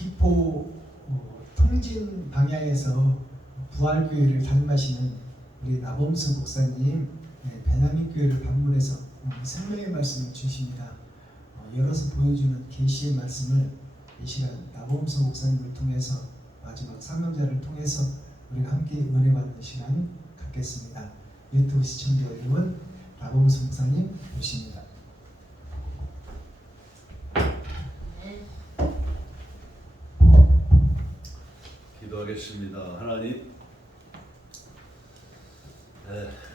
김포 통진 방향에서 부활교회를 담임하시는 우리 나범수 목사님 베냐민 교회를 방문해서 생명의 말씀을 주십니다. 열어서 보여주는 계시의 말씀을 이 시간 나범수 목사님을 통해서 마지막 상명자를 통해서 우리가 함께 은혜 받는 시간 갖겠습니다. 유튜브 시청자 여러분, 나범수 목사님 모십니다. 기도하겠습니다. 하나님,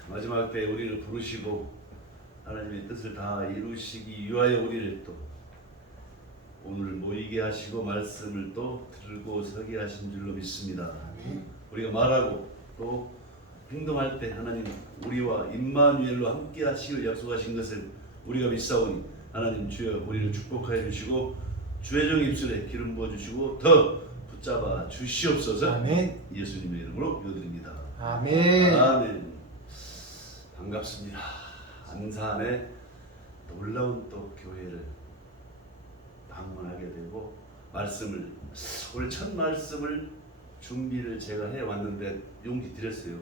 마지막 때 우리를 부르시고 하나님의 뜻을 다 이루시기 위하여 우리를 또 오늘 모이게 하시고 말씀을 또 들고 서게 하신 줄로 믿습니다. 우리가 말하고 또 행동할 때 하나님 우리와 임마누엘로 함께 하시기를 약속하신 것을 우리가 믿사오니 하나님 주여 우리를 축복하여 주시고 주의 종 입술에 기름 부어 주시고 더 붙잡아 주시옵소서. 아멘. 예수님의 이름으로 기도드립니다. 아멘. 아멘. 반갑습니다. 안산에 놀라운 또 교회를 방문하게 되고 말씀을 오늘 첫 말씀을 준비를 제가 해 왔는데 용기 드렸어요.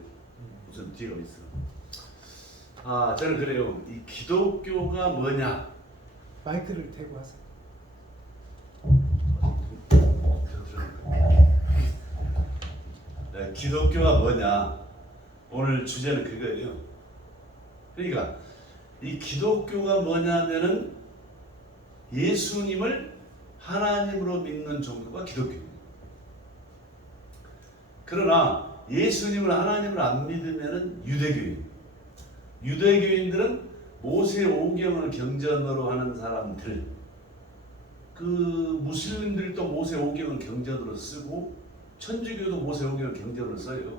무슨 뒤가 있어. 저는 그래요. 이 기독교가 뭐냐? 마이크를 대고 하세요. 네, 기독교가 뭐냐? 오늘 주제는 그거예요. 그러니까 이 기독교가 뭐냐면은 예수님을 하나님으로 믿는 종교가 기독교입니다. 그러나 예수님을 하나님을 안 믿으면은 유대교인. 유대교인들은 모세 오경을 경전으로 하는 사람들. 그 무슬림들도 모세 오경을 경전으로 쓰고 천주교도 모세 오경을 경전으로 써요.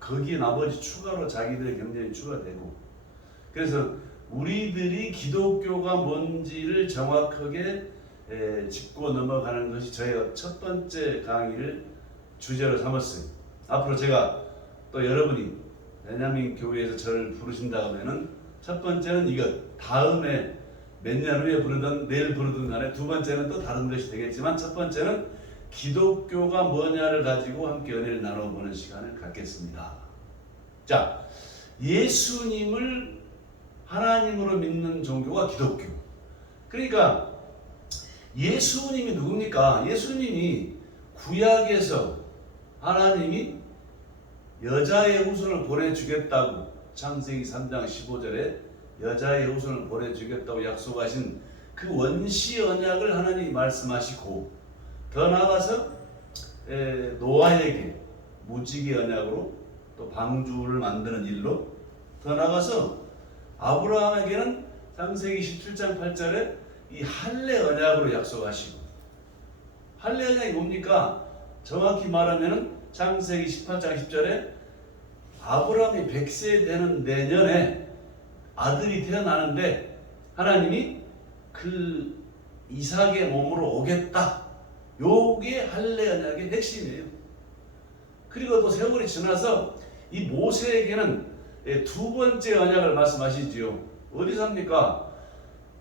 거기에 나머지 추가로 자기들의 경전이 추가되고. 그래서 우리들이 기독교가 뭔지를 정확하게 짚고 넘어가는 것이 저의 첫 번째 강의를 주제로 삼았어요. 앞으로 제가 또 여러분이 베냐민 교회에서 저를 부르신다 하면은 첫 번째는 이것, 다음에 몇 년 후에 부르든 내일 부르든 간에 두 번째는 또 다른 것이 되겠지만 첫 번째는 기독교가 뭐냐를 가지고 함께 은혜를 나눠보는 시간을 갖겠습니다. 자, 예수님을 하나님으로 믿는 종교가 기독교. 그러니까 예수님이 누굽니까? 예수님이 구약에서 하나님이 여자의 후손을 보내주겠다고 창세기 3장 15절에 여자의 후손을 보내주겠다고 약속하신 그 원시 언약을 하나님이 말씀하시고 더 나아가서 노아에게 무지개 언약으로 또 방주를 만드는 일로 더 나아가서 아브라함에게는 창세기 17장 8절에 이 할례 언약으로 약속하시고 할례 언약이 뭡니까? 정확히 말하면 창세기 18장 10절에 아브라함이 100세 되는 내년에 아들이 태어나는데 하나님이 그 이삭의 몸으로 오겠다. 요게 할례 언약의 핵심이에요. 그리고 또 세월이 지나서 이 모세에게는 두 번째 언약을 말씀하시지요. 어디서 합니까?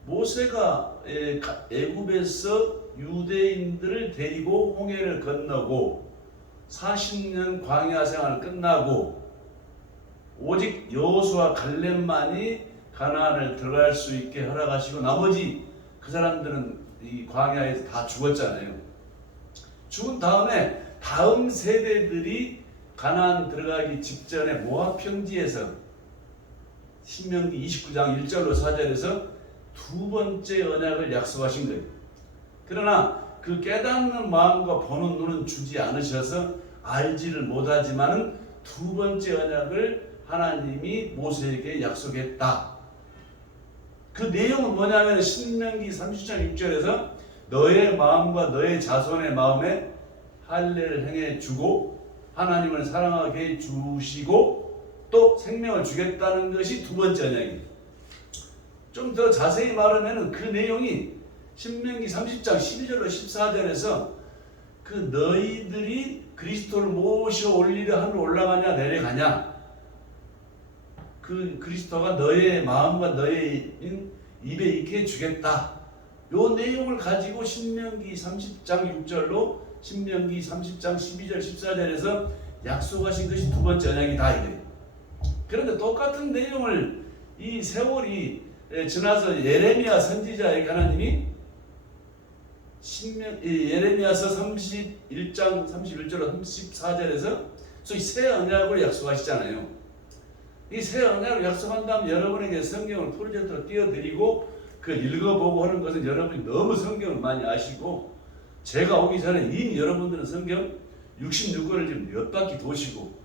모세가 애굽에서 유대인들을 데리고 홍해를 건너고 40년 광야 생활을 끝나고 오직 여호수아 갈렙만이 가나안을 들어갈 수 있게 허락하시고 나머지 그 사람들은 이 광야에서 다 죽었잖아요. 죽은 다음에 다음 세대들이 가나안 들어가기 직전에 모압 평지에서 신명기 29장 1절로 4절에서 두 번째 언약을 약속하신 거예요. 그러나 그 깨닫는 마음과 보는 눈은 주지 않으셔서 알지를 못하지만은 두 번째 언약을 하나님이 모세에게 약속했다. 그 내용은 뭐냐면 신명기 30장 6절에서 너의 마음과 너의 자손의 마음에 할례를 행해 주고 하나님을 사랑하게 해 주시고 또 생명을 주겠다는 것이 두 번째 언약입니다. 좀 더 자세히 말하면 그 내용이 신명기 30장 12절로 14절에서 그 너희들이 그리스도를 모셔 올리려 하늘로 올라가냐 내려가냐 그 그리스도가 너의 마음과 너의 입에 있게 해주겠다. 요 내용을 가지고 신명기 30장 6절로 신명기 30장 12절 14절에서 약속하신 것이 두 번째 언약이다 이거예요. 그런데 똑같은 내용을 이 세월이 지나서 예레미야 선지자에게 하나님이 예레미야서 31장 31절로 34절에서 소위 새 언약을 약속하시잖아요. 이 새 언약을 약속한 다음 여러분에게 성경을 프로젝트로 띄워드리고 그 읽어보고 하는 것은 여러분이 너무 성경을 많이 아시고, 제가 오기 전에 이미 여러분들은 성경 66권을 지금 몇 바퀴 도시고,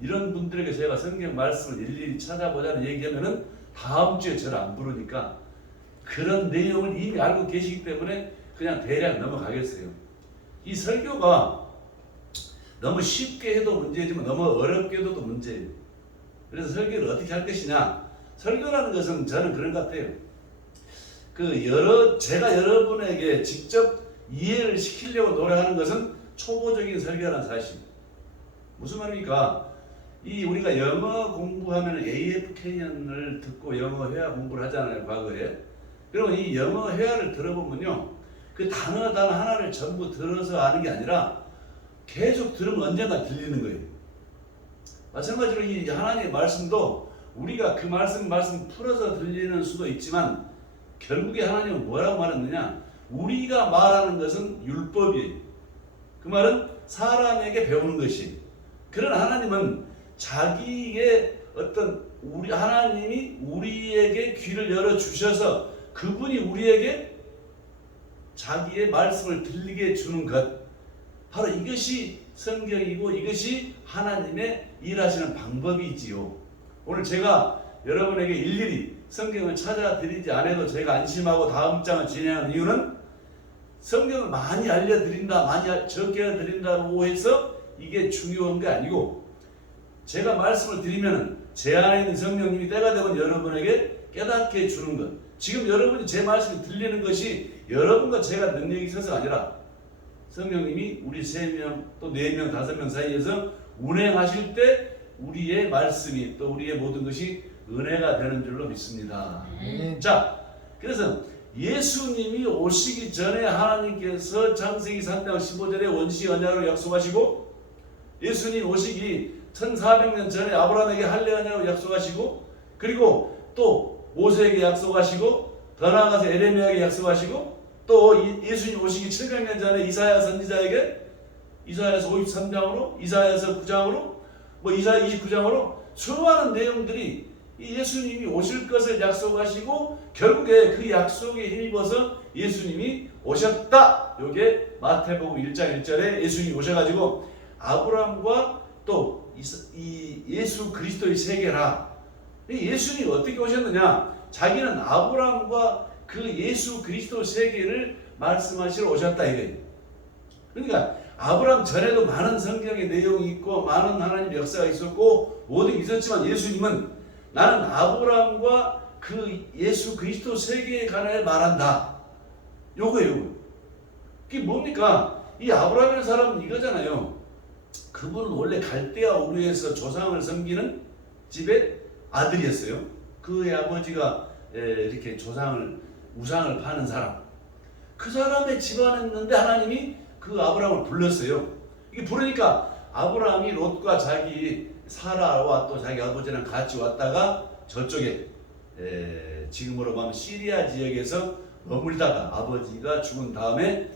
이런 분들에게 제가 성경 말씀을 일일이 찾아보자는 얘기하면은 다음 주에 저를 안 부르니까 그런 내용을 이미 알고 계시기 때문에 그냥 대략 넘어가겠어요. 이 설교가 너무 쉽게 해도 문제지만 너무 어렵게 해도 문제예요. 그래서 설교를 어떻게 할 것이냐. 설교라는 것은 저는 그런 것 같아요. 제가 여러분에게 직접 이해를 시키려고 노력하는 것은 초보적인 설교라는 사실. 무슨 말입니까? 우리가 영어 공부하면 AFKN을 듣고 영어 회화 공부를 하잖아요, 과거에. 그러면 이 영어 회화를 들어보면요, 그 단어 하나를 전부 들어서 아는 게 아니라 계속 들으면 언젠가 들리는 거예요. 마찬가지로 이 하나님의 말씀도 우리가 그 말씀 풀어서 들리는 수도 있지만, 결국에 하나님은 뭐라고 말했느냐? 우리가 말하는 것은 율법이에요. 그 말은 사람에게 배우는 것이. 그러나 하나님은 자기의 하나님이 우리에게 귀를 열어 주셔서 그분이 우리에게 자기의 말씀을 들리게 주는 것, 바로 이것이 성경이고 이것이 하나님의 일하시는 방법이지요. 오늘 제가 여러분에게 일일이 성경을 찾아드리지 않아도 제가 안심하고 다음 장을 진행하는 이유는, 성경을 많이 알려드린다, 많이 적게 알려드린다고 해서 이게 중요한 게 아니고, 제가 말씀을 드리면 제 안에 있는 성령님이 때가 되면 여러분에게 깨닫게 해주는 것. 지금 여러분이 제 말씀이 들리는 것이 여러분과 제가 능력이 있어서가 아니라 성령님이 우리 3명 또 4명 5명 사이에서 운행하실 때 우리의 말씀이 또 우리의 모든 것이 은혜가 되는 줄로 믿습니다. 자, 그래서 예수님이 오시기 전에 하나님께서 창세기 3장 15절에 원시 언약으로 약속하시고, 예수님 오시기 1400년 전에 아브라함에게 할례 언약으로 약속하시고, 그리고 또 모세에게 약속하시고, 더 나아가서 에레미야에게 약속하시고, 또 예수님 오시기 700년 전에 이사야 선지자에게 이사야서 53장으로, 이사야서 9장으로, 이사야 29장으로 수많은 내용들이 이 예수님이 오실 것을 약속하시고, 결국에 그 약속에 힘입어서 예수님이 오셨다. 요게 마태복음 1장 1절에 예수님이 오셔가지고 아브라함과 또 이 예수 그리스도의 세계라. 예수님이 어떻게 오셨느냐? 자기는 아브라함과 그 예수 그리스도 세계를 말씀하시러 오셨다 이거예요. 그러니까 아브라함 전에도 많은 성경의 내용이 있고 많은 하나님의 역사가 있었고 모든 게 있었지만, 예수님은 나는 아브라함과 그 예수 그리스도 세계에 관하여 말한다. 요거예요. 그게 뭡니까? 이 아브라함이라는 사람은 이거잖아요. 그분은 원래 갈대아 우르에서 조상을 섬기는 집의 아들이었어요. 그의 아버지가 이렇게 우상을 파는 사람. 그 사람의 집안이었는데 하나님이 그 아브라함을 불렀어요. 이게 부르니까 아브라함이 롯과 자기 사라와 또 자기 아버지랑 같이 왔다가 저쪽에 지금으로 보면 시리아 지역에서 머물다가 아버지가 죽은 다음에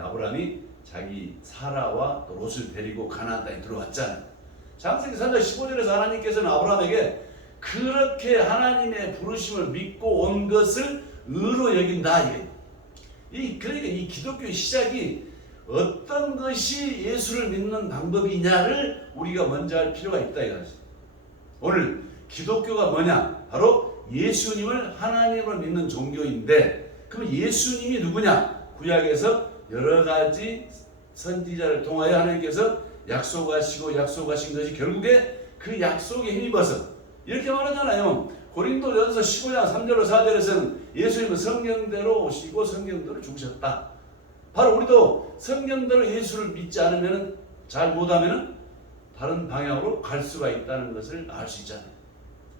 아브라함이 자기 사라와 또 롯을 데리고 가나안 땅에 들어왔잖아요. 창세기 3장 15절에서 하나님께서는 아브라함에게 그렇게 하나님의 부르심을 믿고 온 것을 의로 여긴다. 그러니까 이 기독교의 시작이 어떤 것이 예수를 믿는 방법이냐를 우리가 먼저 할 필요가 있다 이거지. 오늘 기독교가 뭐냐? 바로 예수님을 하나님으로 믿는 종교인데, 그럼 예수님이 누구냐? 구약에서 여러 가지 선지자를 통하여 하나님께서 약속하신 것이 결국에 그 약속에 힘입어서 이렇게 말하잖아요. 고린도전서 15장 3절로 4절에서는 예수님은 성경대로 오시고 성경대로 죽으셨다. 바로 우리도 성경대로 예수를 믿지 않으면, 잘 못하면 다른 방향으로 갈 수가 있다는 것을 알 수 있잖아요.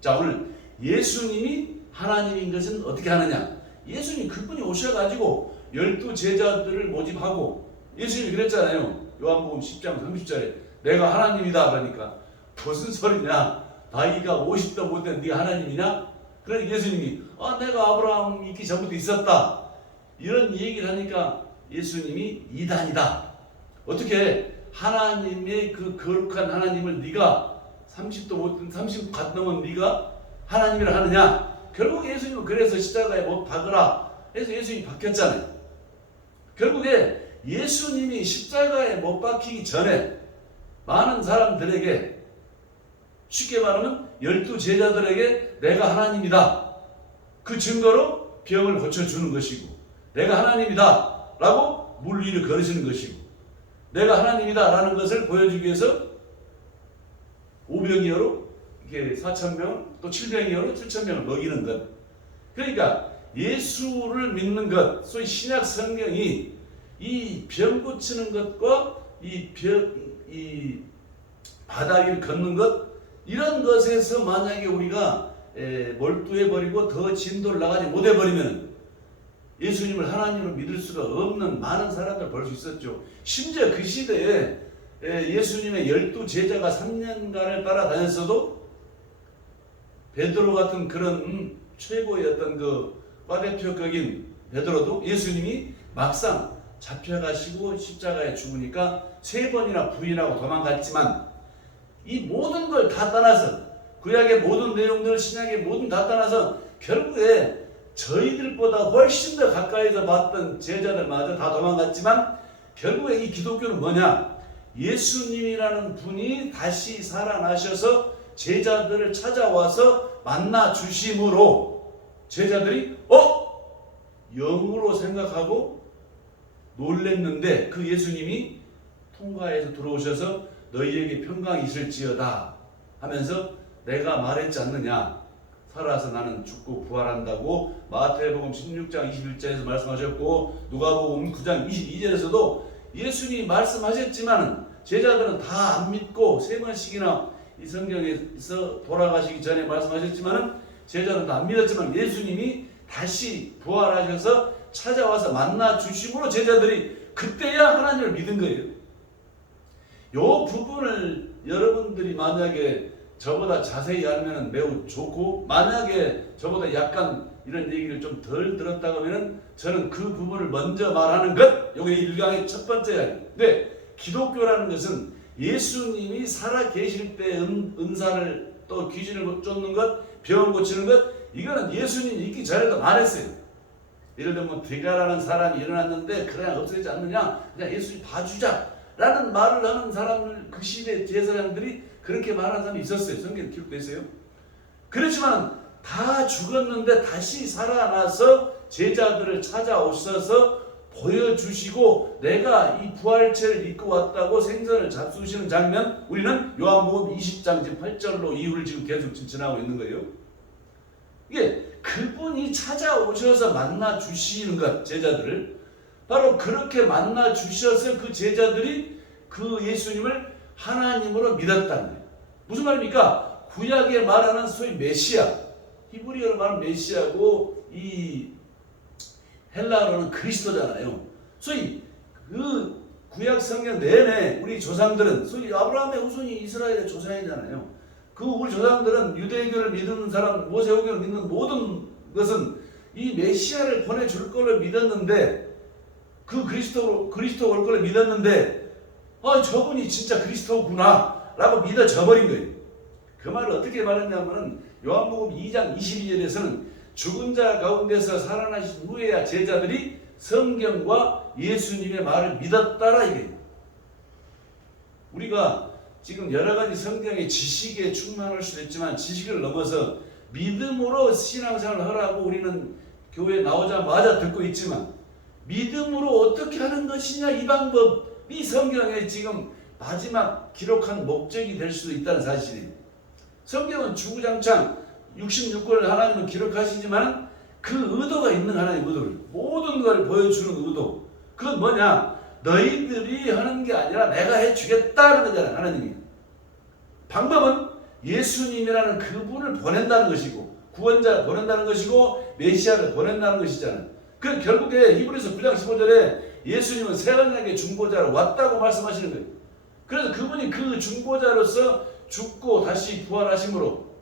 자, 오늘 예수님이 하나님인 것은 어떻게 하느냐? 예수님 그분이 오셔가지고 12 제자들을 모집하고 예수님이 그랬잖아요. 요한복음 10장 30절에 내가 하나님이다 그러니까 무슨 소리냐? 나이가 50도 못 된 네가 하나님이냐? 그러니까 예수님이 내가 아브라함 있기 전부터 있었다. 이런 얘기를 하니까 예수님이 이단이다. 어떻게 하나님의 그 거룩한 하나님을 네가 30도 못 된 30 갓 넘은 네가 하나님이라 하느냐? 결국 예수님은 그래서 십자가에 못 박으라 해서 예수님이 박혔잖아요. 결국에 예수님이 십자가에 못 박히기 전에 많은 사람들에게 쉽게 말하면 12 제자들에게 내가 하나님이다. 그 증거로 병을 고쳐주는 것이고 내가 하나님이다 라고 물 위를 걸으시는 것이고 내가 하나님이다 라는 것을 보여주기 위해서 5병이어로 이렇게 4,000명 또 7병이어로 7,000명을 먹이는 것. 그러니까 예수를 믿는 것, 소위 신약 성경이 이 병 고치는 것과 이 바다 위를 걷는 것 이런 것에서 만약에 우리가 몰두해버리고 더 진도를 나가지 못해버리면 예수님을 하나님으로 믿을 수가 없는 많은 사람들 볼 수 있었죠. 심지어 그 시대에 예수님의 12 제자가 3년간을 따라다녔어도 베드로 같은 그런 최고의 어떤 그 과대표격인 베드로도 예수님이 막상 잡혀가시고 십자가에 죽으니까 3번이나 부인하고 도망갔지만 이 모든 걸 다 떠나서 구약의 모든 내용들 신약의 모든 다 떠나서 결국에 저희들보다 훨씬 더 가까이서 봤던 제자들마저 다 도망갔지만 결국에 이 기독교는 뭐냐? 예수님이라는 분이 다시 살아나셔서 제자들을 찾아와서 만나 주심으로 제자들이 영으로 생각하고 놀랬는데 그 예수님이 통가에서 들어오셔서 너희에게 평강이 있을지어다 하면서 내가 말했지 않느냐? 살아서 나는 죽고 부활한다고 마태복음 16장 21절에서 말씀하셨고 누가복음 9장 22절에서도 예수님이 말씀하셨지만 제자들은 다 안 믿고 3번씩이나 이 성경에서 돌아가시기 전에 말씀하셨지만 제자들은 다 안 믿었지만 예수님이 다시 부활하셔서 찾아와서 만나 주심으로 제자들이 그때야 하나님을 믿은 거예요. 요 부분을 여러분들이 만약에 저보다 자세히 알면 매우 좋고 만약에 저보다 약간 이런 얘기를 좀 덜 들었다고 하면 저는 그 부분을 먼저 말하는 것 요게 1강의 첫 번째 이야기인데 기독교라는 것은 예수님이 살아 계실 때 은사를 또 귀신을 쫓는 것 병을 고치는 것 이거는 예수님이 있기 전에도 말했어요. 예를 들면 디가라는 사람이 일어났는데 그냥 없어지지 않느냐 그냥 예수님 봐주자 라는 말을 하는 사람을 그 시대 제사장들이 그렇게 말하는 사람이 있었어요. 성경에 기록되어 있어요. 그렇지만 다 죽었는데 다시 살아나서 제자들을 찾아오셔서 보여주시고 내가 이 부활체를 입고 왔다고 생선을 잡수시는 장면 우리는 요한복음 20장 8절로 이후를 지금 계속 진천하고 있는 거예요. 이게 그분이 찾아오셔서 만나 주시는 것 제자들을 바로 그렇게 만나 주셔서 그 제자들이 그 예수님을 하나님으로 믿었다는 거예요. 무슨 말입니까? 구약에 말하는 소위 메시아 히브리어로 말하는 메시아고 이 헬라어로는 그리스도잖아요. 소위 그 구약 성경 내내 우리 조상들은 소위 아브라함의 후손이 이스라엘의 조상이잖아요. 그 우리 조상들은 유대교를 믿는 사람, 모세오교를 믿는 모든 것은 이 메시아를 보내줄 걸로 믿었는데 그 그리스도 올 걸로 믿었는데 저분이 진짜 그리스도구나 라고 믿어져 버린 거예요. 그 말을 어떻게 말했냐면 요한복음 2장 22절에서는 죽은 자 가운데서 살아나신 후에야 제자들이 성경과 예수님의 말을 믿었다라 이게. 우리가 지금 여러 가지 성경의 지식에 충만할 수도 있지만 지식을 넘어서 믿음으로 신앙생활을 하라고 우리는 교회에 나오자마자 듣고 있지만 믿음으로 어떻게 하는 것이냐 이 방법이 성경에 지금 마지막 기록한 목적이 될 수도 있다는 사실이에요. 성경은 주구장창 66권을 하나님은 기록하시지만 그 의도가 있는 하나님의 의도를 모든 걸 보여주는 의도 그건 뭐냐 너희들이 하는 게 아니라 내가 해주겠다는 거잖아요. 하나님이 방법은 예수님이라는 그분을 보낸다는 것이고 구원자를 보낸다는 것이고 메시아를 보낸다는 것이잖아요. 그 결국에 히브리서 9장 15절에 예수님은 새 언약의 중보자로 왔다고 말씀하시는 거예요. 그래서 그분이 그 중보자로서 죽고 다시 부활하심으로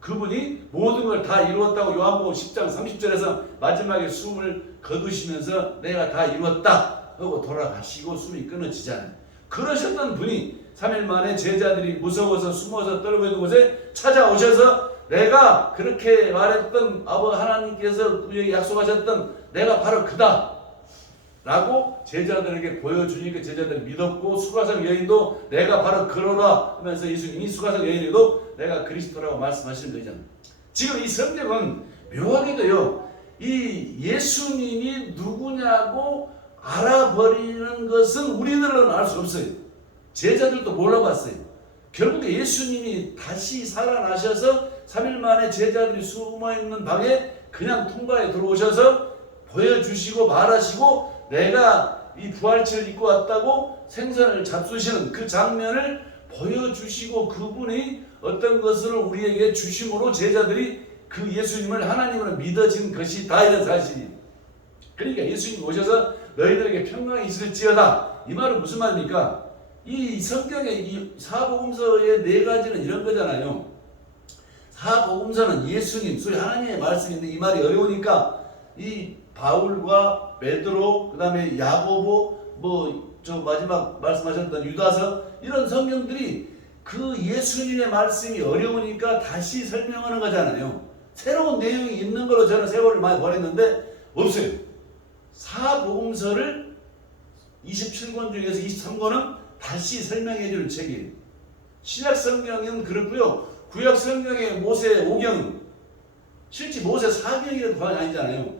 그분이 모든 걸 다 이루었다고 요한복음 10장 30절에서 마지막에 숨을 거두시면서 내가 다 이루었다 하고 돌아가시고 숨이 끊어지잖아요. 그러셨던 분이 3일 만에 제자들이 무서워서 숨어서 떨고 있는 곳에 찾아오셔서 내가 그렇게 말했던 하나님께서 우리에게 약속하셨던 내가 바로 그다 라고 제자들에게 보여주니까 제자들이 믿었고, 수가성 여인도 내가 바로 그러라 하면서 예수님이 수가성 여인에도 내가 그리스도라고 말씀하시는 거잖아요. 지금 이 성경은 묘하게도요, 이 예수님이 누구냐고 알아버리는 것은 우리들은 알 수 없어요. 제자들도 몰라봤어요. 결국에 예수님이 다시 살아나셔서 3일 만에 제자들이 숨어있는 방에 그냥 통과에 들어오셔서 보여주시고 말하시고 내가 이 부활체를 입고 왔다고 생선을 잡수시는 그 장면을 보여주시고 그분이 어떤 것을 우리에게 주심으로 제자들이 그 예수님을 하나님으로 믿어진 것이다, 이런 사실이. 그러니까 예수님이 오셔서 너희들에게 평강이 있을지어다, 이 말은 무슨 말입니까? 이 성경의 이 사복음서의 네 가지는 이런 거잖아요. 사복음서는 예수님, 소위 하나님의 말씀인데 이 말이 어려우니까 이 바울과 베드로, 그 다음에 야고보, 마지막 말씀하셨던 유다서, 이런 성경들이 그 예수님의 말씀이 어려우니까 다시 설명하는 거잖아요. 새로운 내용이 있는 걸로 저는 세월을 많이 보냈는데 없어요. 사복음서를 27권 중에서 23권은 다시 설명해 줄 책이에요. 신약 성경은 그렇고요. 구약 성경의 모세 5경, 실제 모세 4경이라도 과연 아니잖아요.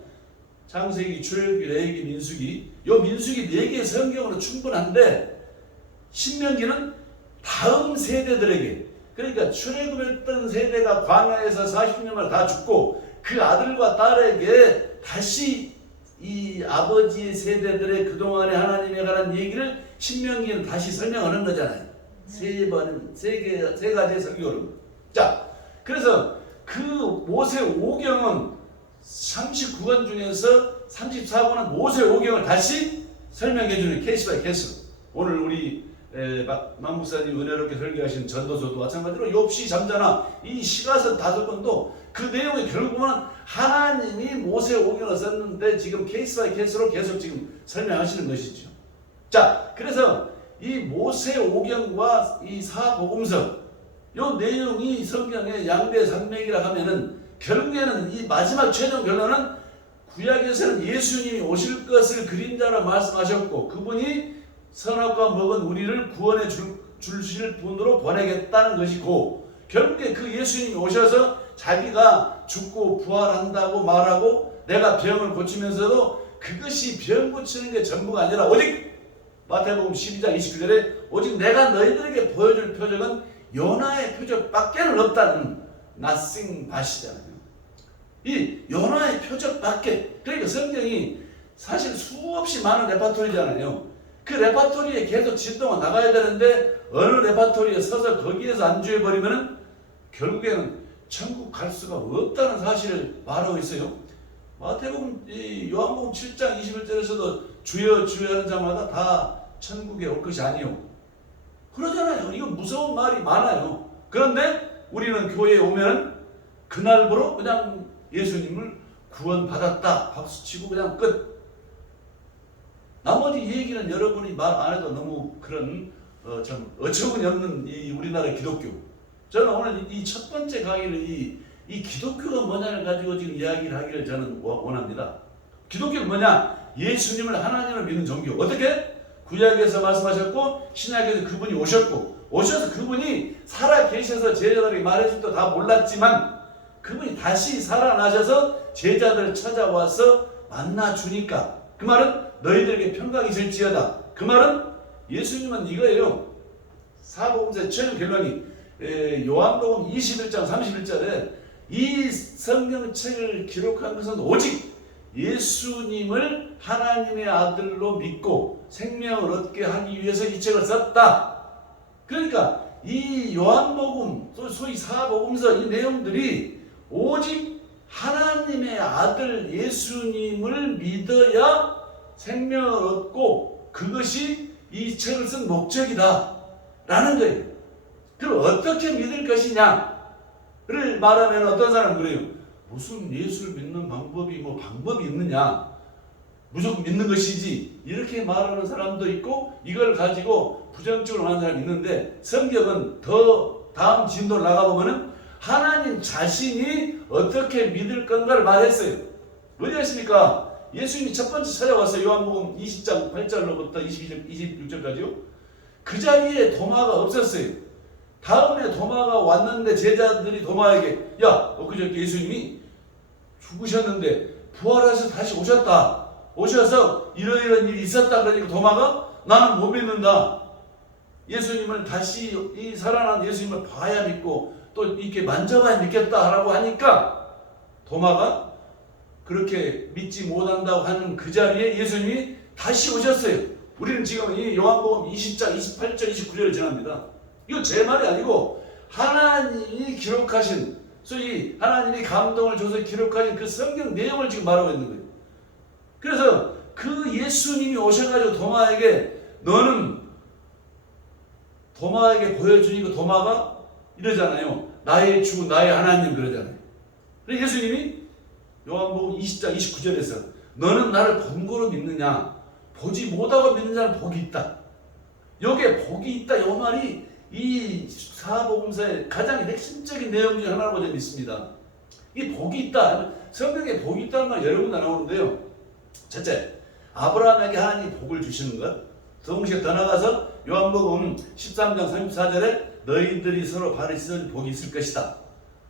창세기, 출애굽기, 레위기, 민수기, 요 민수기 4개의 성경으로 충분한데 신명기는 다음 세대들에게, 그러니까 출애굽했던 세대가 광야에서 40년을 다 죽고 그 아들과 딸에게 다시 이 아버지의 세대들의 그동안의 하나님에 관한 얘기를 신명기는 다시 설명하는 거잖아요. 세 가지의 설교로. 자, 그래서 그 모세 5경은 39권 중에서 34권은 모세 5경을 다시 설명해주는 케이스 바이 케이스. 오늘 우리 막 목사님 은혜롭게 설교하신 전도서도 마찬가지로 욥시, 잠자나 이 시가서 5권도 그 내용이 결국은 하나님이 모세 5경을 썼는데 지금 케이스 바이 케이스로 계속 지금 설명하시는 것이죠. 자, 그래서 이 모세 5경과 이 사복음서 요 내용이 성경의 양대 산맥이라 하면은 결국에는 이 마지막 최종 결론은 구약에서는 예수님이 오실 것을 그림자로 말씀하셨고 그분이 선악과 먹은 우리를 구원해 주실 분으로 보내겠다는 것이고, 결국에 그 예수님이 오셔서 자기가 죽고 부활한다고 말하고 내가 병을 고치면서도 그것이 병 고치는 게 전부가 아니라 오직 마태복음 12장 29절에 오직 내가 너희들에게 보여줄 표적은 요나의 표적밖에는 없다는 nothing 밭이잖아요. 이 요나의 표적밖에. 그러니까 성경이 사실 수없이 많은 레파토리잖아요. 그 레파토리에 계속 진동을 나가야 되는데 어느 레파토리에 서서 거기에서 안주해버리면 결국에는 천국 갈 수가 없다는 사실을 말하고 있어요. 마태복음, 요한복음 7장 21절에서도 주여 주여 하는 자마다 다 천국에 올 것이 아니요, 그러잖아요. 이건 무서운 말이 많아요. 그런데 우리는 교회에 오면 그날부로 그냥 예수님을 구원받았다 박수치고 그냥 끝. 나머지 얘기는 여러분이 말 안 해도 너무 그런 좀 어처구니 없는 이 우리나라 기독교. 저는 오늘 이 첫 번째 강의를 이 기독교가 뭐냐를 가지고 지금 이야기를 하기를 저는 원합니다. 기독교는 뭐냐? 예수님을 하나님으로 믿는 종교. 어떻게? 구약에서 말씀하셨고 신약에서 그분이 오셔서 그분이 살아 계셔서 제자들에게 말해줄 때 다 몰랐지만 그분이 다시 살아나셔서 제자들을 찾아와서 만나주니까, 그 말은 너희들에게 평강이 있을지어다. 그 말은 예수님은 이거예요. 사복음서의 최종 결론이 요한복음 21장 31절에 이 성경책을 기록한 것은 오직 예수님을 하나님의 아들로 믿고 생명을 얻게 하기 위해서 이 책을 썼다. 그러니까 이 요한복음, 소위 사복음서 이 내용들이 오직 하나님의 아들 예수님을 믿어야 생명을 얻고 그것이 이 책을 쓴 목적이다 라는 거예요. 그럼 어떻게 믿을 것이냐를 말하면 어떤 사람은 그래요. 무슨 예수를 믿는 방법이 방법이 있느냐, 무조건 믿는 것이지, 이렇게 말하는 사람도 있고 이걸 가지고 부정적으로 하는 사람이 있는데, 성경은 더 다음 진도를 나가보면은 하나님 자신이 어떻게 믿을 건가를 말했어요. 어디 하십니까? 예수님이 첫 번째 찾아왔어요. 요한복음 20장 8절로부터 26절까지요. 그 자리에 도마가 없었어요. 다음에 도마가 왔는데 제자들이 도마에게, 야, 엊그저께 예수님이 죽으셨는데 부활해서 다시 오셔서 이러이러한 일이 있었다 그러니까 도마가, 나는 못 믿는다. 예수님을 다시, 이 살아난 예수님을 봐야 믿고 또 이렇게 만져봐야 믿겠다라고 하니까 도마가 그렇게 믿지 못한다고 하는 그 자리에 예수님이 다시 오셨어요. 우리는 지금 이 요한복음 20장 28절 29절을 지납니다. 이거 제 말이 아니고 하나님이 기록하신, 소위 하나님이 감동을 줘서 기록하신 그 성경 내용을 지금 말하고 있는 거예요. 그래서 그 예수님이 오셔가지고 도마에게 보여주니까 도마가 이러잖아요. 나의 주, 나의 하나님 그러잖아요. 그래서 예수님이 요한복음 20장 29절에서 너는 나를 본고로 믿느냐, 보지 못하고 믿는 자는 복이 있다. 여기에 복이 있다 이 말이 이 사복음서의 가장 핵심적인 내용 중 하나라고 저는 믿습니다. 이 복이 있다, 성경에 복이 있다는 말 여러 군 나오는데요. 첫째, 아브라함에게 하나님이 복을 주시는 것. 동시에 더 나가서 요한복음 13장 34절에 너희들이 서로 발을 씻어준 복이 있을 것이다.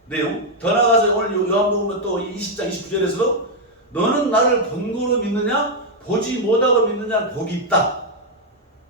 내용. 더 나가서 오늘 요한복음 또 20장 29절에서도 너는 나를 본고로 믿느냐, 보지 못하고 믿느냐는 복이 있다.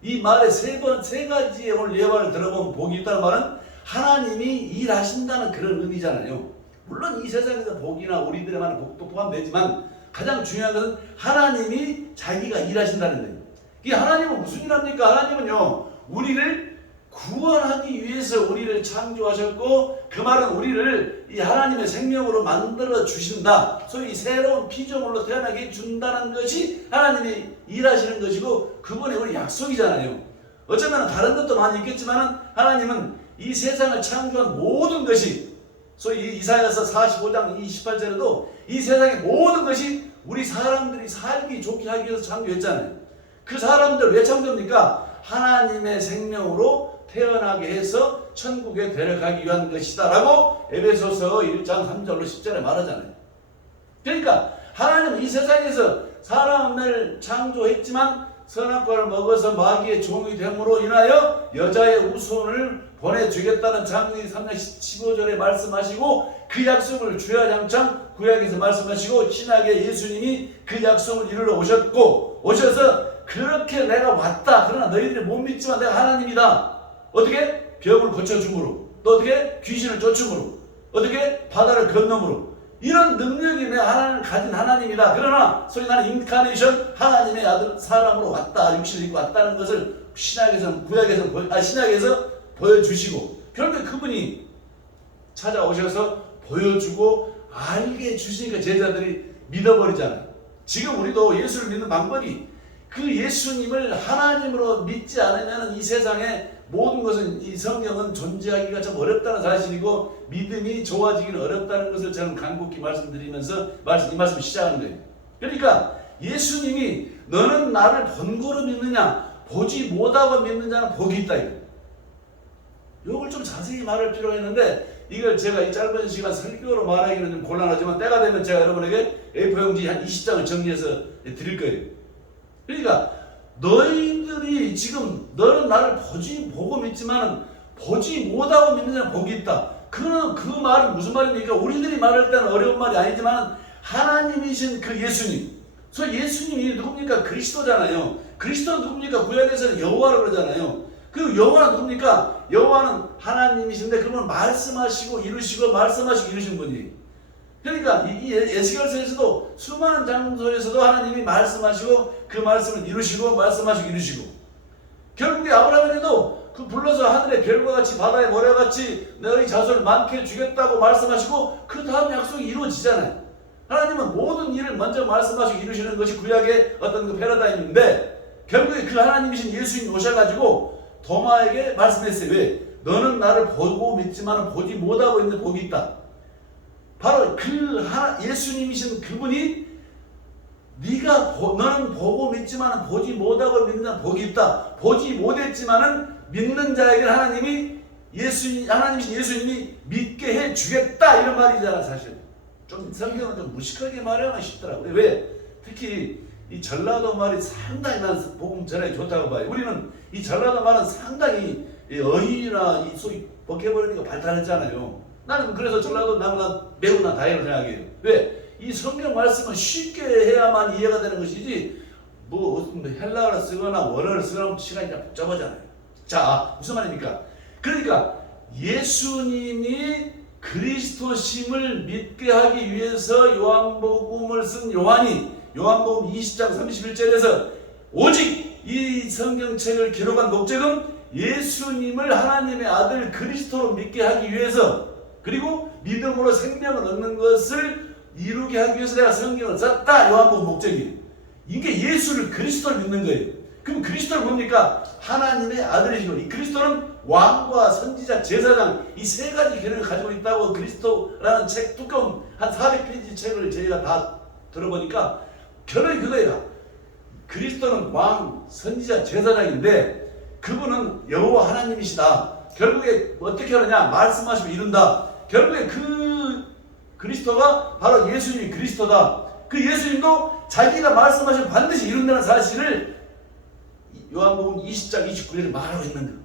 이 말에 세 가지의 오늘 예화를 들어보면 복이 있다는 말은 하나님이 일하신다는 그런 의미잖아요. 물론 이 세상에서 복이나 우리들의 많은 복도 포함되지만 가장 중요한 것은 하나님이 자기가 일하신다는 거예요. 이 하나님은 무슨 일 합니까? 하나님은요, 우리를 구원하기 위해서 우리를 창조하셨고, 그 말은 우리를 이 하나님의 생명으로 만들어 주신다. 소위 새로운 피조물로 태어나게 해준다는 것이 하나님이 일하시는 것이고, 그분의 우리 약속이잖아요. 어쩌면 다른 것도 많이 있겠지만 하나님은 이 세상을 창조한 모든 것이, 소위 이사야서 45장 28절에도 이 세상의 모든 것이 우리 사람들이 살기 좋게 하기 위해서 창조했잖아요. 그 사람들 왜 창조합니까? 하나님의 생명으로 태어나게 해서 천국에 데려가기 위한 것이다 라고 에베소서 1장 3절로 10절에 말하잖아요. 그러니까 하나님은 이 세상에서 사람을 창조했지만 선악과를 먹어서 마귀의 종이 됨으로 인하여 여자의 후손을 보내주겠다는 창세기 3장 15절에 말씀하시고, 그 약속을 주야장창 구약에서 말씀하시고, 신약의 예수님이 그 약속을 이루러 오셔서 그렇게 내가 왔다. 그러나 너희들이 못 믿지만 내가 하나님이다. 어떻게? 병을 고쳐줌으로, 또 어떻게? 귀신을 쫓음으로, 어떻게? 바다를 건너므로. 이런 능력이 내가 하나님을 가진 하나님이다. 그러나 소위 나는 인카네이션, 하나님의 아들 사람으로 왔다, 육신을 입고 왔다는 것을 신약에서 보여주시고, 결국 그분이 찾아오셔서 보여주고 알게 해주시니까 제자들이 믿어버리잖아요. 지금 우리도 예수를 믿는 방법이, 그 예수님을 하나님으로 믿지 않으면 이 세상에 모든 것은, 이 성경은 존재하기가 참 어렵다는 사실이고 믿음이 좋아지기는 어렵다는 것을 저는 간곡히 말씀드리면서 이 말씀을 시작하는 거예요. 그러니까 예수님이 너는 나를 본고로 믿느냐, 보지 못하고 믿는 자는 복이 있다. 이걸 좀 자세히 말할 필요가 있는데, 이걸 제가 이 짧은 시간 설교로 말하기는 좀 곤란하지만 때가 되면 제가 여러분에게 A4 용지 한 20장을 정리해서 드릴 거예요. 그러니까 너희들이 지금 너는 나를 보고 믿지만 보지 못하고 믿는 자는 복이 있다. 그 말은 무슨 말입니까? 우리들이 말할 때는 어려운 말이 아니지만 하나님이신 그 예수님. 예수님이 누굽니까? 그리스도잖아요. 그리스도는 누굽니까? 구약에서는 여호와라고 그러잖아요. 그 여호와는 누굽니까? 여호와는 하나님이신데 그분은 말씀하시고 이루시고 말씀하시고 이루신 분이에요. 그러니까 이 에스겔서에서도 수많은 장소에서도 하나님이 말씀하시고 그 말씀을 이루시고 말씀하시고 이루시고, 결국에 아브라함에게도 그 불러서 하늘의 별과 같이 바다의 모래같이 너희 자손을 많게 주겠다고 말씀하시고 그 다음 약속이 이루어지잖아요. 하나님은 모든 일을 먼저 말씀하시고 이루시는 것이 구약의 어떤 그 패러다임인데 결국에 그 하나님이신 예수님이 오셔가지고 도마에게 말씀했어요. 왜? 너는 나를 보고 믿지만 보지 못하고 있는 복이 있다. 바로 그 예수님이신 그분이 너는 보고 믿지만 보지 못하고 믿는 복이 있다. 보지 못했지만은 믿는 자에게 하나님이신 예수님이 믿게 해 주겠다 이런 말이잖아. 사실 좀 성경은 좀 무식하게 말하면 쉽더라고요. 왜? 특히 이 전라도 말이 상당히 난 복음 전하기 좋다고 봐요. 우리는 이 전라도 말은 상당히 어휘나 이 소위 버케버리가 발달했잖아요. 나는 그래서 전라도 나보다 매우 다행을 생각해요. 왜? 이 성경 말씀은 쉽게 해야만 이해가 되는 것이지 뭐 헬라어를 쓰거나 원어를 쓰거나 시간이 복잡하잖아요. 자, 무슨 말입니까? 그러니까 예수님이 그리스도심을 믿게 하기 위해서 요한복음을 쓴 요한이 요한복음 20장 31절에서 오직 이 성경책을 기록한 목적은 예수님을 하나님의 아들 그리스도로 믿게 하기 위해서 그리고 믿음으로 생명을 얻는 것을 이루게 하기 위해서 내가 성경을 썼다. 요한복음 목적이에요. 이게 예수를 그리스도를 믿는 거예요. 그럼 그리스도를 뭡니까? 하나님의 아들이시고 이 그리스도는 왕과 선지자, 제사장 이 세 가지 기능을 가지고 있다고 그리스도라는 책 두꺼운 한 400페이지 책을 저희가 다 들어보니까 결론이 그거예요. 그리스도는 왕, 선지자, 제사장인데 그분은 여호와 하나님이시다. 결국에 어떻게 하느냐? 말씀하시면 이룬다. 결국에 그 그리스도가 바로 예수님이 그리스도다. 그 예수님도 자기가 말씀하시면 반드시 이룬다는 사실을 요한복음 20장 29절에 말하고 있는 거예요.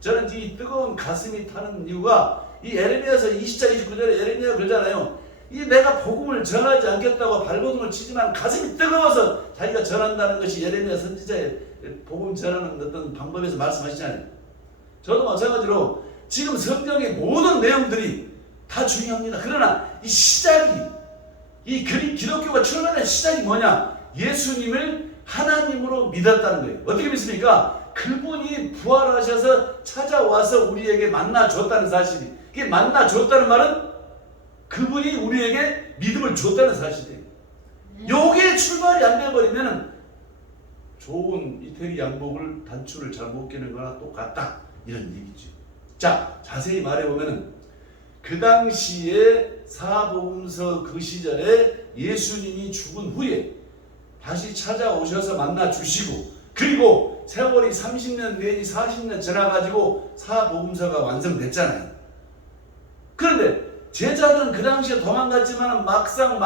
저는 이 뜨거운 가슴이 타는 이유가 이 에레미야서 20장 29절에 에레미야가 그러잖아요. 이 내가 복음을 전하지 않겠다고 발버둥을 치지만 가슴이 뜨거워서 자기가 전한다는 것이 에레미야 선지자의 복음 전하는 어떤 방법에서 말씀하시잖아요. 저도 마찬가지로 지금 성경의 모든 내용들이 다 중요합니다. 그러나 이 시작이 이 기독교가 출발한 시작이 뭐냐? 예수님을 하나님으로 믿었다는 거예요. 어떻게 믿습니까? 그분이 부활하셔서 찾아와서 우리에게 만나줬다는 사실이. 이게 만나줬다는 말은 그분이 우리에게 믿음을 줬다는 사실이에요. 요게 출발이 안 돼버리면 좋은 이태리 양복을 단추를 잘 못 끼는 거나 똑같다. 이런 얘기죠. 자, 자세히 말해보면 그 당시에 사복음서 그 시절에 예수님이 죽은 후에 다시 찾아오셔서 만나 주시고 그리고 세월이 30년 내지 40년 지나가지고 사복음서가 완성됐잖아요. 그런데 제자들은 그 당시에 도망갔지만 막상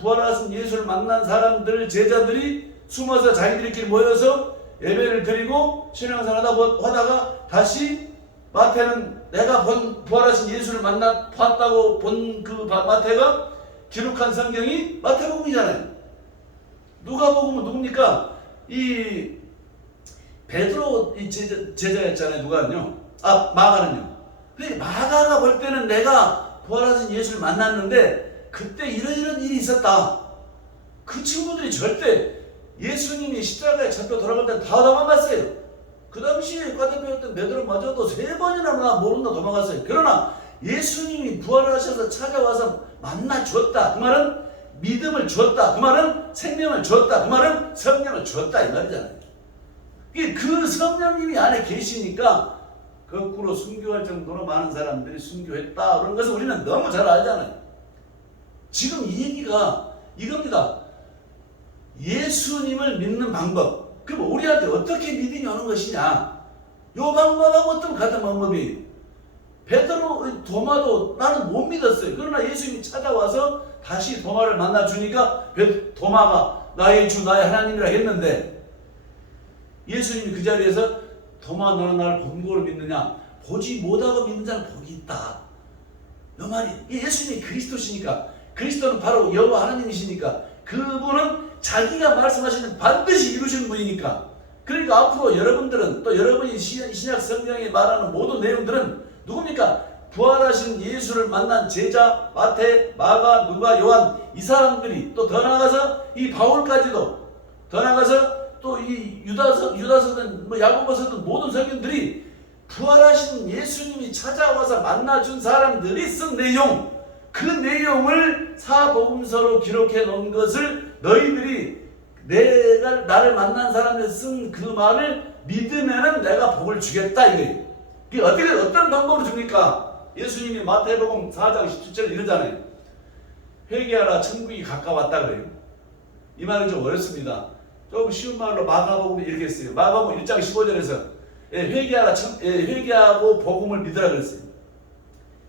부활하신 예수를 만난 사람들 제자들이 숨어서 자기들끼리 모여서 예배를 드리고 신앙생활 하다가 다시 마태는 내가 부활하신 예수를 봤다고 본 그 마태가 기록한 성경이 마태복음이잖아요. 누가복음은 누굽니까? 이 베드로 제자였잖아요. 누가는요? 마가는요. 근데 마가가 볼 때는 내가 부활하신 예수를 만났는데 그때 이런 일이 있었다. 그 친구들이 절대 예수님이 십자가에 잡혀 돌아갈 때 다 도망갔어요. 그 당시에 과대표였던 베드로마저도 3번이나 모른다 도망갔어요. 그러나 예수님이 부활하셔서 찾아와서 만나줬다. 그 말은 믿음을 줬다. 그 말은 생명을 줬다. 그 말은 성령을 줬다. 이 말이잖아요. 그 성령님이 안에 계시니까 거꾸로 순교할 정도로 많은 사람들이 순교했다. 그런 것을 우리는 너무 잘 알잖아요. 지금 이 얘기가 이겁니다. 예수님을 믿는 방법. 그럼 우리한테 어떻게 믿음이 오는 것이냐? 요 방법하고 어떤 같은 방법이 베드로 도마도 나는 못 믿었어요. 그러나 예수님이 찾아와서 다시 도마를 만나주니까 도마가 나의 주 나의 하나님이라 했는데 예수님이 그 자리에서 도마 너는 나를 본 거로 믿느냐? 보지 못하고 믿는 자는 복이 있다. 이 말이 예수님이 그리스도시니까 그리스도는 바로 여호와 하나님이시니까 그분은 자기가 말씀하시는 반드시 이루시는 분이니까 그러니까 앞으로 여러분들은 또 여러분이 신약 성경에 말하는 모든 내용들은 누굽니까? 부활하신 예수를 만난 제자 마태, 마가, 누가, 요한 이 사람들이 또 더 나아가서 이 바울까지도 더 나아가서 또 이 유다서든 야고보서든 모든 성경들이 부활하신 예수님이 찾아와서 만나준 사람들이 쓴 내용, 그 내용을 사복음서로 기록해 놓은 것을 너희들이 나를 만난 사람들이 쓴 그 말을 믿으면은 내가 복을 주겠다 이거예요. 그게 어떤 방법으로 줍니까? 예수님이 마태복음 4장 17절 이러잖아요. 회개하라 천국이 가까웠다 그래요. 이 말은 좀 어렵습니다. 조금 쉬운 말로 마가복음 이렇게 했어요. 마가복음 1장 15절에서 회개하고 복음을 믿으라 그랬어요.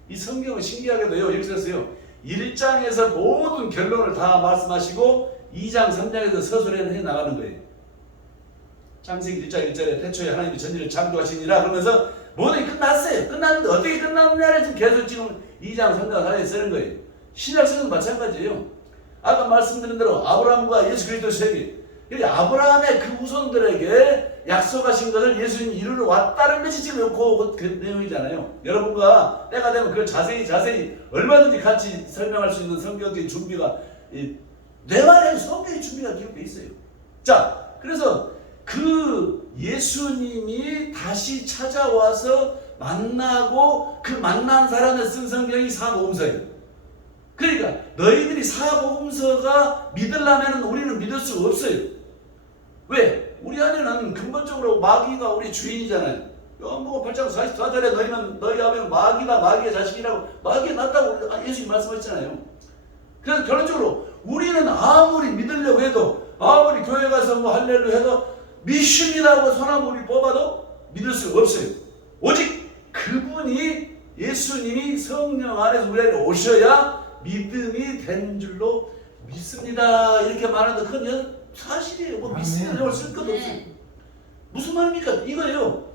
이 성경은 신기하게도요, 여기 썼어요. 1장에서 모든 결론을 다 말씀하시고 2장, 3장에서 서술해 나가는 거예요. 창세기 1장 1절에 태초에 하나님이 전지를 창조하시니라 그러면서 모든 게 끝났어요. 끝났는데 어떻게 끝났느냐를 지금 계속 지금 2장, 3장, 4장에 쓰는 거예요. 신약성도 마찬가지예요. 아까 말씀드린 대로 아브라함과 예수 그리스도의 세계, 아브라함의 그 후손들에게 약속하신 것을 예수님이 이루러 왔다는 것이 지금 그 내용이잖아요. 여러분과 때가 되면 그걸 자세히 얼마든지 같이 설명할 수 있는 성경적인 준비가 내 말에 성경의 준비가 기록되어 있어요. 자, 그래서 그 예수님이 다시 찾아와서 만나고 그 만난 사람을 쓴 성경이 사복음서예요. 그러니까 너희들이 사복음서가 믿으려면 우리는 믿을 수가 없어요. 왜? 우리 안에는 근본적으로 마귀가 우리 주인이잖아요. 요한복음 8장 44절에 너희 아버지는 마귀다, 마귀의 자식이라고, 마귀가 낫다고 예수님이 말씀하셨잖아요. 그래서 결론적으로 우리는 아무리 믿으려고 해도, 아무리 교회 가서 뭐 할렐루야 해도 믿습니다고 손 한 번 뽑아도 믿을 수가 없어요. 오직 그분이, 예수님이 성령 안에서 우리에게 오셔야 믿음이 되는 줄로 믿습니다. 이렇게 말하는데 그건 사실이에요. 뭐 믿습니다라고 쓸 것도 없어요. 무슨 말입니까? 이거예요.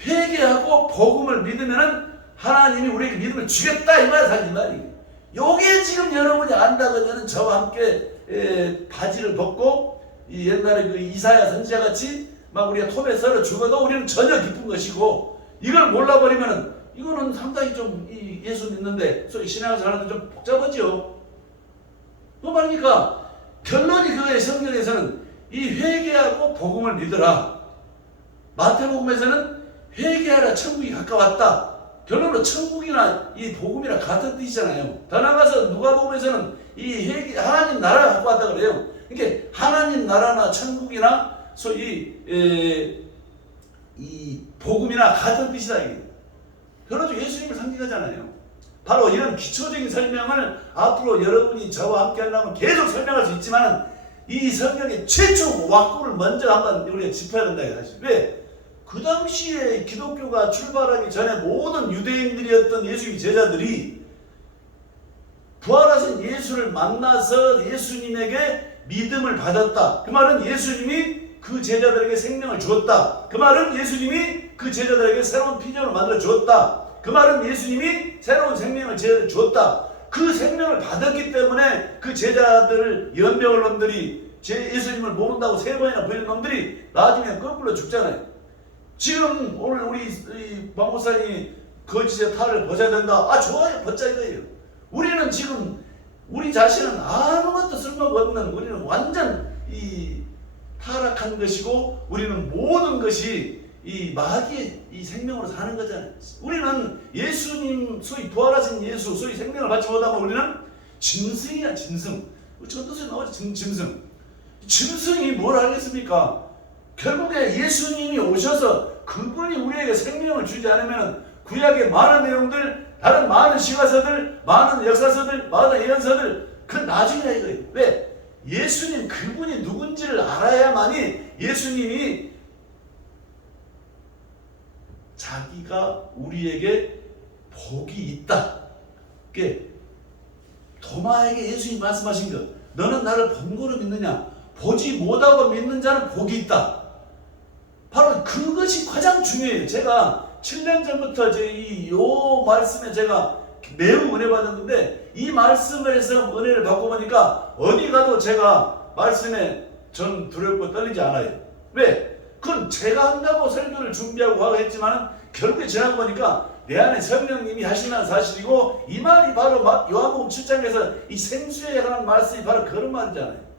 회개하고 복음을 믿으면은 하나님이 우리에게 믿음을 주겠다 이 말이야. 사실 이 말이에요. 요게 지금 여러분이 안다거든요. 저와 함께 바지를 벗고 이 옛날에 그 이사야 선지자 같이 막 우리가 톱에 썰어 죽어도 우리는 전혀 기쁜 것이고, 이걸 몰라버리면은 이거는 상당히 좀 예수 믿는데 소위 신앙을 하는데 좀 복잡하죠. 뭐 말입니까? 결론이 그거예요. 성경에서는 이 회개하고 복음을 믿으라. 마태복음에서는 회개하라 천국이 가까웠다. 결론으로 천국이나 이 복음이랑 같은 뜻이잖아요. 더 나아가서 누가복음에서는 이 하나님 나라가 가까웠다 그래요. 그러니까 하나님 나라나 천국이나 소위 이 복음이나 같은 뜻이다. 결론적으로 예수님을 상징하잖아요. 바로 이런 기초적인 설명을 앞으로 여러분이 저와 함께 하려면 계속 설명할 수 있지만, 이 성경의 최초 왁구를 먼저 한번 우리가 짚어야 된다. 사실. 왜? 그 당시에 기독교가 출발하기 전에 모든 유대인들이었던 예수님의 제자들이 부활하신 예수를 만나서 예수님에게 믿음을 받았다. 그 말은 예수님이 그 제자들에게 생명을 주었다. 그 말은 예수님이 그 제자들에게 새로운 피조를 만들어 주었다. 그 말은 예수님이 새로운 생명을 제자들에게 주었다. 그 생명을 받았기 때문에 그 제자들 연명을 놈들이 예수님을 모른다고 3번이나 부인 놈들이 나중에 거꾸로 죽잖아요. 지금 오늘 우리 박목사님이 거짓의 탈을 벗어야 된다. 아, 좋아요. 벗자 이거예요. 우리는 지금 우리 자신은 아무것도 쓸모가 없는, 우리는 완전 타락한 것이고, 우리는 모든 것이 이 마귀의 이 생명으로 사는 거잖아요. 우리는 예수님, 소위 부활하신 예수, 소위 생명을 받지 못하면 우리는 짐승이야, 짐승. 저 뜻에 나오죠, 짐승. 짐승이 뭘 알겠습니까? 결국에 예수님이 오셔서 그분이 우리에게 생명을 주지 않으면 구약의 많은 내용들, 다른 많은 시가서들, 많은 역사서들, 많은 예언서들, 그건 나중이라 이거예요. 왜? 예수님 그분이 누군지를 알아야만이 예수님이 자기가 우리에게 복이 있다. 그게 도마에게 예수님이 말씀하신 것, 너는 나를 본 거로 믿느냐? 보지 못하고 믿는 자는 복이 있다. 바로 그것이 가장 중요해요. 제가 7년 전부터 요 말씀에 제가 매우 은혜 받았는데, 이 말씀에서 은혜를 받고 보니까 어디 가도 제가 말씀에 전 두렵고 떨리지 않아요. 왜? 그건 제가 한다고 설교를 준비하고 하고 했지만 결국에 지나고 보니까 내 안에 성령님이 하신다는 사실이고, 이 말이 바로 요한복음 7장에서 이 생수에 관한 말씀이 바로 그런 말이잖아요.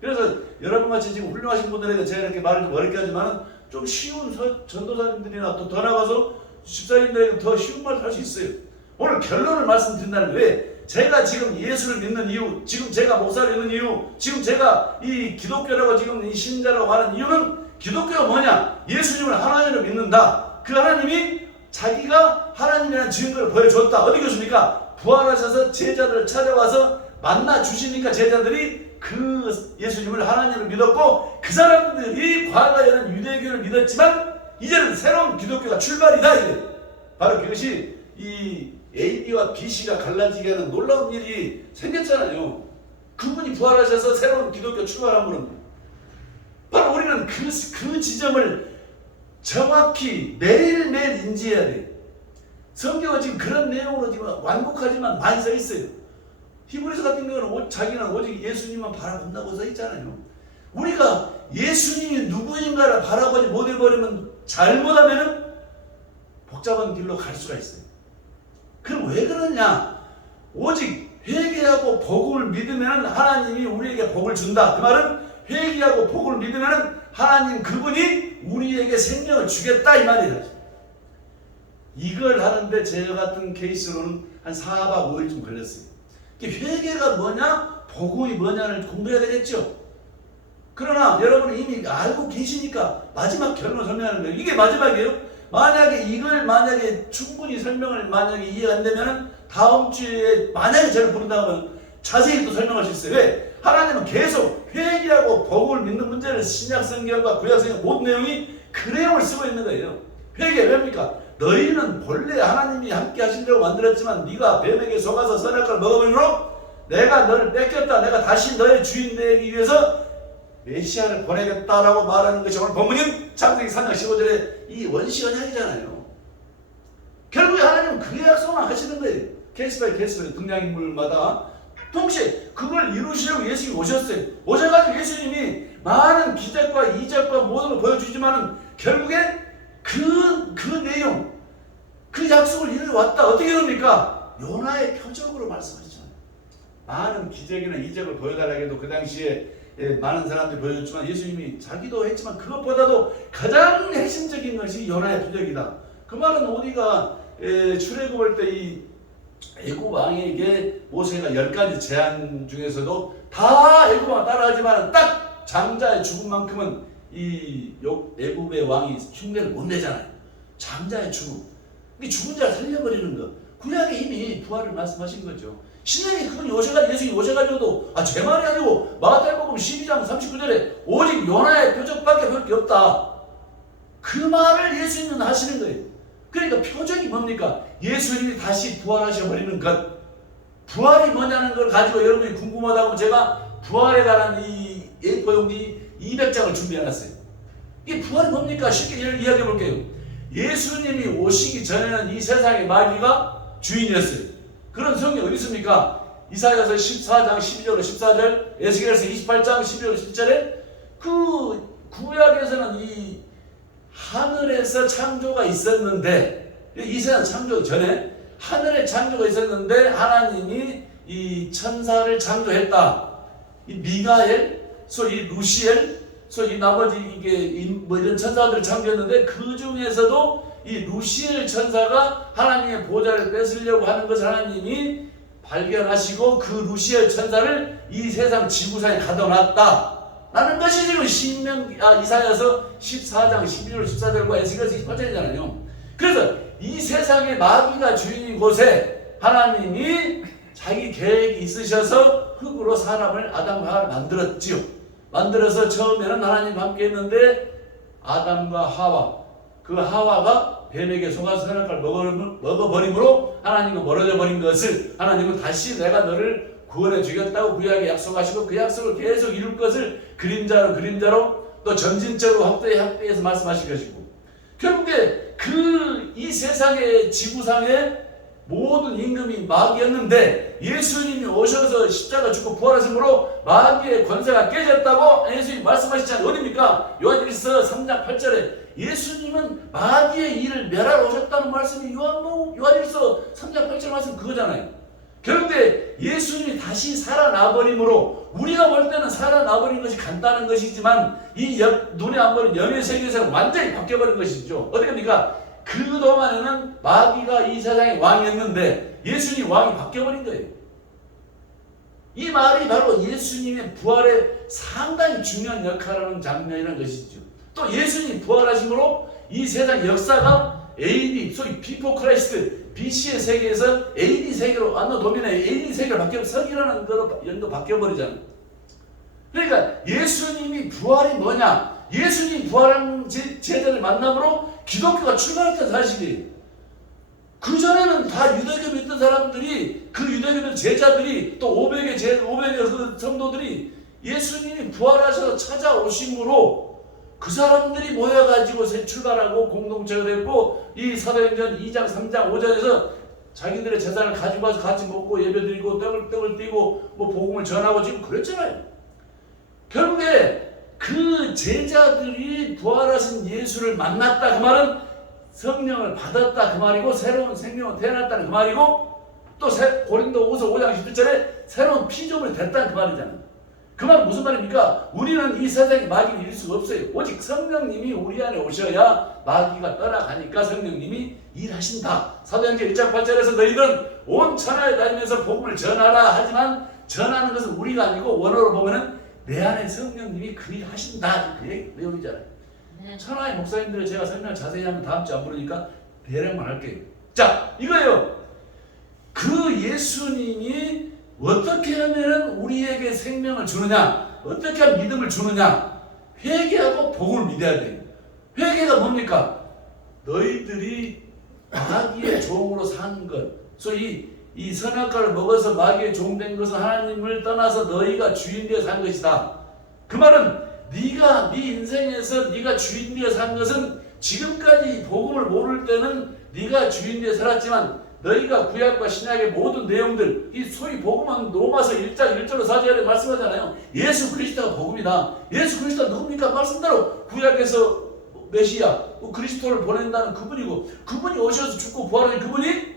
그래서 여러분같이 지금 훌륭하신 분들에게 제가 이렇게 말을 좀 어렵게 하지만 좀 쉬운 전도사님들이나 또 더 나가서 집사님들에게 더 쉬운 말 할 수 있어요. 오늘 결론을 말씀드린다는 거예요. 왜? 제가 지금 예수를 믿는 이유, 지금 제가 목사를 믿는 이유, 지금 제가 이 기독교라고 지금 이 신자라고 하는 이유는 기독교가 뭐냐? 예수님을 하나님으로 믿는다. 그 하나님이 자기가 하나님이라는 증거를 보여줬다. 어디 계십니까? 부활하셔서 제자들을 찾아와서 만나 주시니까 제자들이 그 예수님을 하나님으로 믿었고, 그 사람들이 과거에는 유대교를 믿었지만 이제는 새로운 기독교가 출발이다. 이래. 바로 그것이 이 AB와 BC가 갈라지게 하는 놀라운 일이 생겼잖아요. 그분이 부활하셔서 새로운 기독교 출발한 분은 바로 우리는 그 지점을 정확히 매일매일 인지해야 돼. 성경은 지금 그런 내용으로 지금 완곡하지만 많이 써 있어요. 히브리서 같은 경우는 자기는 오직 예수님만 바라본다고 써 있잖아요. 우리가 예수님이 누구인가를 바라보지 못해버리면, 잘못하면 복잡한 길로 갈 수가 있어요. 그럼 왜 그러냐? 오직 회개하고 복음을 믿으면 하나님이 우리에게 복을 준다. 그 말은 회개하고 복음을 믿으면 하나님 그분이 우리에게 생명을 주겠다 이 말이에요. 이걸 하는데 제 같은 케이스로는 한 4박 5일쯤 걸렸어요. 회개가 뭐냐, 복음이 뭐냐를 공부해야 되겠죠. 그러나 여러분은 이미 알고 계시니까 마지막 결론을 설명하는 거예요. 이게 마지막이에요. 만약에 충분히 설명을 만약에 이해가 안 되면 다음 주에 만약에 저를 부른다고 하면 자세히 또 설명할 수 있어요. 왜? 하나님은 계속 회개하고 복음을 믿는 문제를 신약 성경과 구약 성경 모든 내용이 그 내용을 쓰고 있는 거예요. 회개 왜입니까? 너희는 본래 하나님이 함께 하시려고 만들었지만 네가 뱀에게 속아서 선악과를 먹어버리므로 내가 너를 뺏겼다. 내가 다시 너의 주인 되기 위해서 메시아를 보내겠다라고 말하는 것이 오늘 본문인 창세기 3장 15절에 이 원시 언약이잖아요. 결국에 하나님은 그 약속만 하시는 거예요. 케이스 바이 케이스 등장인물마다 동시에 그걸 이루시려고 예수님이 오셨어요. 오셔가지고 예수님이 많은 기적과 이적과 모든 걸 보여주지만은 결국에 그 내용, 그 약속을 이루어왔다. 어떻게 됩니까? 요나의 표적으로 말씀하시잖아요. 많은 기적이나 이적을 보여달라고 해도 그 당시에 많은 사람들이 보여줬지만 예수님이 자기도 했지만 그것보다도 가장 핵심적인 것이 요나의 표적이다. 그 말은 우리가 출애굽할 때 이 애굽 왕에게 모세가 10가지 제안 중에서도 다 애굽 왕 따라하지만 딱 장자의 죽음만큼은 이 애굽의 왕이 흉내를 못 내잖아요. 장자의 죽음, 이 죽은 자를 살려버리는 것. 구약에 이미 부활을 말씀하신 거죠. 신약에 그건 예수님이 오셔가지고도 제 말이 아니고 마태복음 12장 39절에 오직 요나의 표적밖에 볼 게 없다. 그 말을 예수님은 하시는 거예요. 그러니까 표적이 뭡니까? 예수님이 다시 부활하셔버리는 것. 부활이 뭐냐는 걸 가지고 여러분이 궁금하다고 제가 부활에 관한 이 A4 용지 200장을 준비해놨어요. 이게 부활이 뭡니까? 쉽게 이야기해 볼게요. 예수님이 오시기 전에는 이 세상의 마귀가 주인이었어요. 그런 성경이 어디 있습니까? 이사야서 14장 12절 14절, 에스겔서 28장 12절 17절에 그 구약에서는 이 하늘에서 창조가 있었는데, 이 세상 창조 전에 하늘에 창조가 있었는데 하나님이 이 천사를 창조했다. 이 미가엘, 이 루시엘, 이 나머지 이런 천사들을 창조했는데 그 중에서도 이 루시엘 천사가 하나님의 보좌를 뺏으려고 하는 것을 하나님이 발견하시고 그 루시엘 천사를 이 세상 지구상에 가둬놨다 라는 것이 지금 이사야서 14장 12절 14절과 에스겔서 28절이잖아요. 그래서 이 세상에 마귀가 주인인 곳에 하나님이 자기 계획이 있으셔서 흙으로 사람을 아담과 하와를 만들었지요. 만들어서 처음에는 하나님과 함께 했는데 아담과 하와, 그 하와가 뱀에게 속아서 선악과를 먹어버림으로 하나님과 멀어져 버린 것을 하나님은 다시 내가 너를 구원해 주겠다고 구약에 약속하시고 그 약속을 계속 이룰 것을 그림자로 또 점진적으로 확대해서 말씀하신 것이고, 결국에 이 세상의 지구상의 모든 임금이 마귀였는데 예수님이 오셔서 십자가 죽고 부활하심으로 마귀의 권세가 깨졌다고 예수님이 말씀하시잖아요. 어디입니까? 요한일서 3장 8절에 예수님은 마귀의 일을 멸하러 오셨다는 말씀이 요한일서 3장 8절 말씀 그거잖아요. 그런데 예수님이 다시 살아나버림으로 우리가 볼 때는 살아나버린 것이 간단한 것이지만 이 눈에 안 보이는 영의 세계에서는 완전히 바뀌어버린 것이죠. 어떻게 합니까? 그동안에는 마귀가 이 세상의 왕이었는데 예수님 왕이 바뀌어버린 거예요. 이 말이 바로 예수님의 부활에 상당히 중요한 역할을 하는 장면이라는 것이죠. 또 예수님 부활하심으로 이 세상 역사가 AD, 소위 비포 크라이스트, BC의 세계에서 AD 세계로 안노 도미나의 AD 세계로 바뀌어 서기라는 거로 연도 바뀌어버리잖아요. 그러니까 예수님이 부활이 뭐냐? 예수님이 부활한 제자를 만남으로 기독교가 출발했던 사실이에요. 그전에는 다 유대교 믿던 사람들이, 그 유대교 제자들이, 또 500의 그 성도들이 예수님이 부활하셔서 찾아오심으로 그 사람들이 모여가지고 출발하고 공동체가 됐고, 이 사도행전 2장, 3장, 5장에서 자기들의 재산을 가지고 와서 같이 먹고 예배드리고 떡을 띄고 뭐 복음을 전하고 지금 그랬잖아요. 결국에 그 제자들이 부활하신 예수를 만났다 그 말은 성령을 받았다 그 말이고, 새로운 생명을 태어났다는 그 말이고, 또 고린도후서 5장 17절에 새로운 피조물이 됐다는 그 말이잖아요. 그 말은 무슨 말입니까? 우리는 이 세상에 마귀를 이길 수가 없어요. 오직 성령님이 우리 안에 오셔야 마귀가 떠나가니까 성령님이 일하신다. 사도행전 1장 8절에서 너희들은 온 천하에 다니면서 복음을 전하라 하지만 전하는 것은 우리가 아니고 원어로 보면은 내 안에 성령님이 그 일 하신다. 그 내용이잖아요. 천하의 목사님들을 제가 설명을 자세히 하면 다음 주에 안 부르니까 대략만 할게요. 자, 이거예요. 그 예수님이 어떻게 하면 우리에게 생명을 주느냐, 어떻게 하면 믿음을 주느냐, 회개하고 복음을 믿어야 돼요. 회개가 뭡니까? 너희들이 마귀의 종으로 산 것, 소위 이 선악과를 먹어서 마귀의 종 된 것은 하나님을 떠나서 너희가 주인 되어 산 것이다. 그 말은 네가 네 인생에서 네가 주인 되어 산 것은 지금까지 복음을 모를 때는 네가 주인 되어 살았지만 너희가 구약과 신약의 모든 내용들, 이 소위 복음은 로마서 1장 1절로 4절에 말씀하잖아요. 예수 그리스도가 복음이다. 예수 그리스도가 누굽니까? 말씀대로 구약에서 메시아, 그리스도를 보낸다는 그분이고, 그분이 오셔서 죽고 부활하신 그분이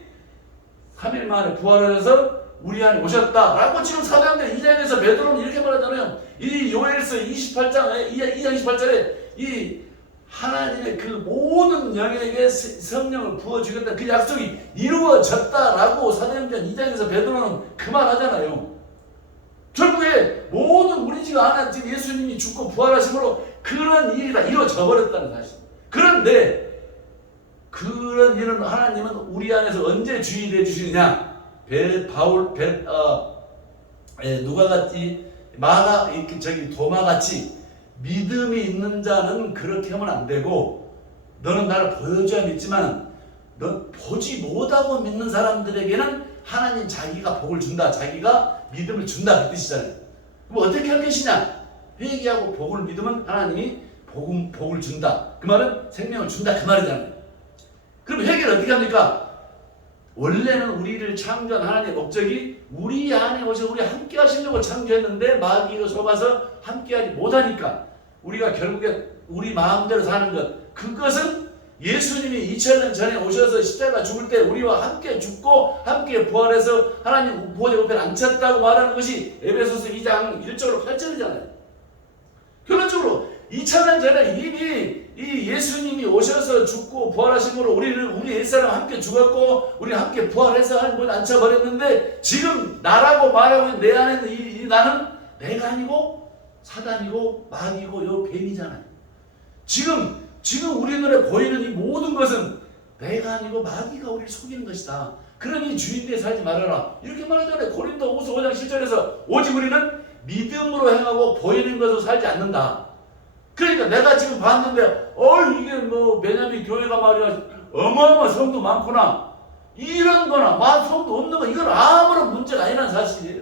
3일 만에 부활해서 우리 안에 오셨다라고 지금 사도행전 2장에서 베드로는 이렇게 말하잖아요. 이 요엘서 2장 28절에 이 하나님의 그 모든 영에게 성령을 부어주겠다 그 약속이 이루어졌다라고 사도행전 2장에서 베드로는 그 말하잖아요. 결국에 모든 우리 지금 안에 지금 예수님이 죽고 부활하심으로 그런 일이 다 이루어져 버렸다는 사실. 그런데 그런 일은 하나님은 우리 안에서 언제 주인이 되주시느냐? 누가 같이 도마같이 믿음이 있는 자는 그렇게 하면 안 되고, 너는 나를 보여줘야 믿지만 너 보지 못하고 믿는 사람들에게는 하나님 자기가 복을 준다, 자기가 믿음을 준다 그 뜻이잖아요. 그럼 어떻게 할 것이냐? 회개하고 복을 믿으면 하나님이 복을 준다. 그 말은 생명을 준다 그 말이잖아요. 그럼 회개를 어떻게 합니까? 원래는 우리를 창조한 하나님의 목적이 우리 안에 오셔서 우리 함께 하시려고 창조했는데 마귀가 속아서 함께하지 못하니까 우리가 결국에 우리 마음대로 사는 것, 그것은 예수님이 2000년 전에 오셔서 십자가 죽을 때 우리와 함께 죽고 함께 부활해서 하나님 보좌 옆에 앉혔다고 말하는 것이 에베소서 2장 1절로 8절이잖아요. 결론적으로 2000년 전에 이미 이 예수님이 오셔서 죽고 부활하심으로 우리는 우리 옛사람 함께 죽었고 우리는 함께 부활해서 하나님 앉혀버렸는데, 지금 나라고 말하고 있는 내 안에 있는 이 나는 내가 아니고 사단이고 마귀고 요 뱀이잖아요. 지금 우리 눈에 보이는 이 모든 것은 내가 아니고 마귀가 우리를 속이는 것이다. 그러니 주인되어 살지 말아라. 이렇게 말하잖아요. 고린도후서 5장 7절에서 오직 우리는 믿음으로 행하고 보이는 것으로 살지 않는다. 그러니까 내가 지금 봤는데 이게 뭐 베냐민 교회가 말이야 어마어마한 성도 많구나, 이런 거나 성도 없는 거, 이건 아무런 문제가 아니라는 사실이에요.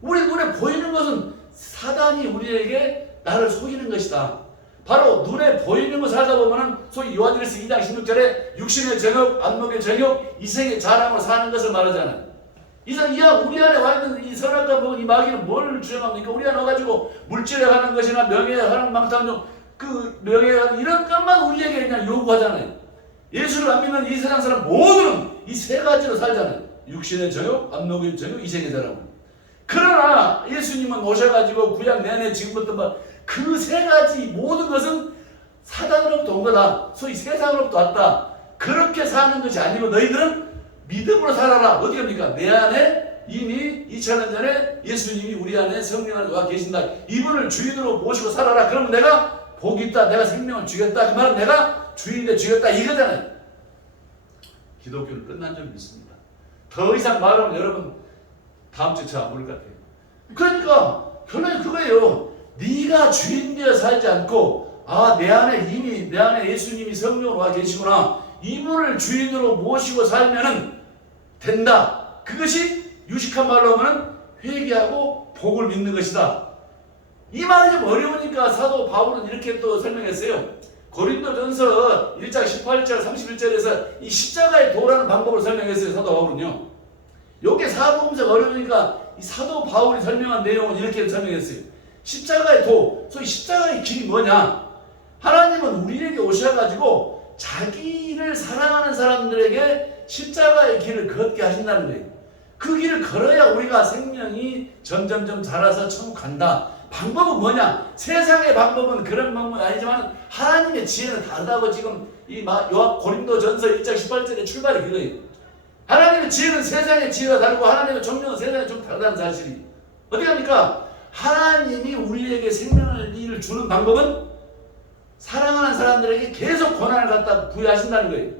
우리 눈에 보이는 것은 사단이 우리에게 나를 속이는 것이다. 바로 눈에 보이는 거 살다 보면은 소위 요한일서 2장 16절에 육신의 정욕, 안목의 정욕, 이생의 자랑으로 사는 것을 말하잖아요. 우리 안에 와 있는 이 선악과 먹은 이 마귀는 뭘 주장합니까? 우리 안에 와가지고 물질에 하는 것이나 명예에 하는 망탐정, 그 명예에 하는 이런 것만 우리에게 그냥 요구하잖아요. 예수를 안 믿는 이 세상 사람 모두는 이 세 가지로 살잖아요. 육신의 저욕, 안목의 저욕, 이생의 사람. 그러나 예수님은 오셔가지고 구약 내내 지금부터 그 세 가지 모든 것은 사단으로부터 온 거다. 소위 세상으로부터 왔다. 그렇게 사는 것이 아니고 너희들은 믿음으로 살아라. 어디 합니까? 내 안에 이미 2000년 전에 예수님이 우리 안에 성령을 와 계신다. 이분을 주인으로 모시고 살아라. 그러면 내가 복이 있다. 내가 생명을 주겠다. 그 말은 내가 주인에 주겠다. 이거잖아요. 기독교는 끝난 줄 믿습니다. 더 이상 말하면 여러분 다음 주에 잘 모를 것 같아요. 그러니까 결론이 그거예요. 네가 주인 되어 살지 않고 내 안에 이미 내 안에 예수님이 성령으로 와 계시구나. 이분을 주인으로 모시고 살면은 된다. 그것이 유식한 말로 하면 회개하고 복을 믿는 것이다. 이 말이 좀 어려우니까 사도 바울은 이렇게 또 설명했어요. 고린도전서 1장 18절 31절에서 이 십자가의 도라는 방법을 설명했어요. 사도 바울은요. 요게 사도금서가 어려우니까 이 사도 바울이 설명한 내용은 이렇게 설명했어요. 십자가의 도, 소위 십자가의 길이 뭐냐? 하나님은 우리에게 오셔가지고 자기를 사랑하는 사람들에게 십자가의 길을 걷게 하신다는 거예요. 그 길을 걸어야 우리가 생명이 점점점 자라서 천국 간다. 방법은 뭐냐? 세상의 방법은 그런 방법은 아니지만 하나님의 지혜는 다르다고 지금 이 고린도전서 1장 18절의 출발이 그거예요. 하나님의 지혜는 세상의 지혜가 다르고 하나님의 정령은 세상에 좀 다르다는 사실이. 어디 갑니까? 하나님이 우리에게 생명을 주는 방법은 사랑하는 사람들에게 계속 고난을 갖다 부여하신다는 거예요.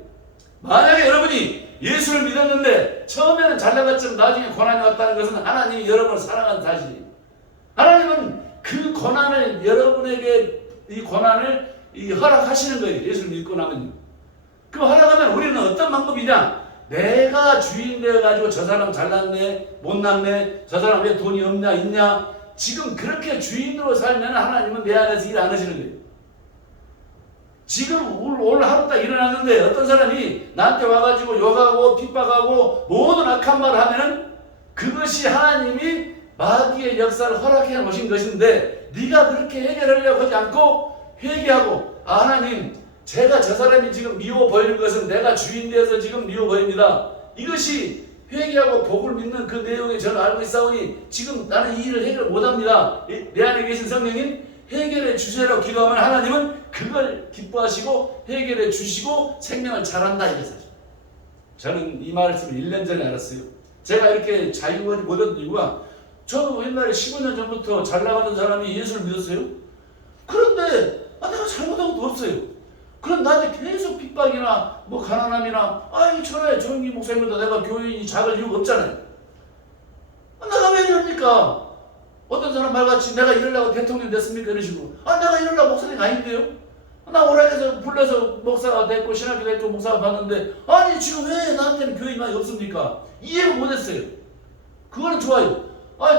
만약에 여러분이 예수를 믿었는데 처음에는 잘 나갔지만 나중에 고난이 왔다는 것은 하나님이 여러분을 사랑하는 사실이에요. 하나님은 그 고난을 여러분에게 이 고난을 허락하시는 거예요. 예수를 믿고 나면요. 그 허락하면 우리는 어떤 방법이냐? 내가 주인 되어가지고 저 사람 잘났네, 못났네, 저 사람 왜 돈이 없냐, 있냐. 지금 그렇게 주인으로 살면 하나님은 내 안에서 일 안 하시는 거예요. 지금 오늘 하루 딱 일어났는데 어떤 사람이 나한테 와가지고 욕하고 핍박하고 모든 악한 말을 하면은 그것이 하나님이 마귀의 역사를 허락해 놓으신 것인데 네가 그렇게 해결하려고 하지 않고 회개하고 하나님 제가 저 사람이 지금 미워 보이는 것은 내가 주인 되어서 지금 미워 보입니다. 이것이 회개하고 복을 믿는 그 내용에 저는 알고 있사오니 지금 나는 이 일을 해결 못합니다. 내 안에 계신 성령님 해결해 주세요라고 기도하면 하나님은 그걸 기뻐하시고 해결해 주시고 생명을 잘한다 이거죠. 저는 이 말씀을 1년 전에 알았어요. 제가 이렇게 자유를 못 얻은 이유가 저도 옛날에 15년 전부터 잘 나가던 사람이 예수를 믿었어요. 그런데 내가 잘못한 것도 없어요. 그럼 나한테 계속 핍박이나 가난함이나 이 천하에 정기 목사님보다 내가 교인이 작을 이유가 없잖아요. 내가 왜 이럽니까? 어떤 사람 말같이 내가 이러려고 대통령 됐습니까? 이런 식으로. 내가 이러려고 목사님 아닌데요? 나 오락에서 불러서 목사가 됐고 신학교 됐고 목사가 봤는데 아니 지금 왜 나한테는 교인이 없습니까? 이해를 못했어요. 그거는 좋아요.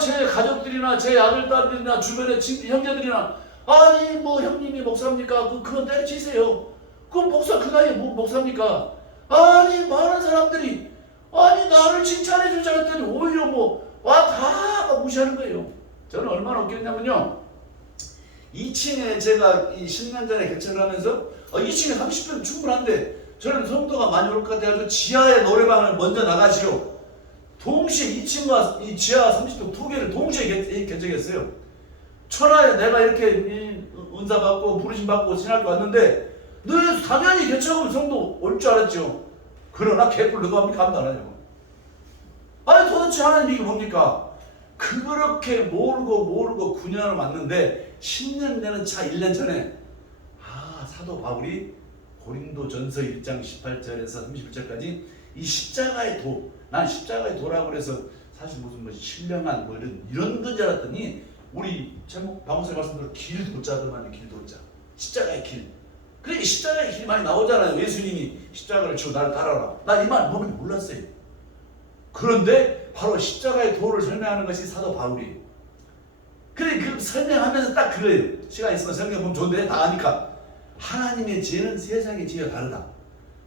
제 가족들이나 제 아들, 딸들이나 주변의 형제들이나 아니 형님이 목사입니까? 그건 때려치세요. 그건 목사 그 나이에 목사입니까? 아니 많은 사람들이 나를 칭찬해 줄 줄 알았더니 오히려 다 무시하는 거예요. 저는 얼마나 웃겼냐면요. 2층에 제가 10년 전에 개척을 하면서 2층에 30분 충분한데 저는 성도가 많이 올 것 같아가지고 지하에 노래방을 먼저 나가시오. 동시에 2층과 이 지하 30분 두 개를 동시에 개척했어요. 천하에 내가 이렇게 은사 받고 부르심 받고 신학교 왔는데 너 당연히 개척하면 성도 올 줄 알았죠. 그러나 개뿔 누가 합니까? 아무도 안 하냐고. 도대체 하나님 이게 뭡니까? 그렇게 모르고 9년을 왔는데 10년 되는 차 1년 전에 사도 바울이 고린도전서 1장 18절에서 31절까지 이 십자가의 도, 난 십자가의 도라고 그래서 사실 무슨 신령한 이런 건 줄 알았더니 우리 제목 방송에 말씀대로 길 도자더만요. 길 도자, 십자가의 길. 그러니까 십자가의 길이 많이 나오잖아요. 예수님이 십자가를 지고 나를 따라라. 나 이 말 보면 몰랐어요. 그런데 바로 십자가의 도를 설명하는 것이 사도 바울이에요. 그래 그 설명하면서 딱 그거예요. 시간 있으면 설명 보면 좋은데 다 아니까. 하나님의 지혜는 세상의 지혜가 다르다.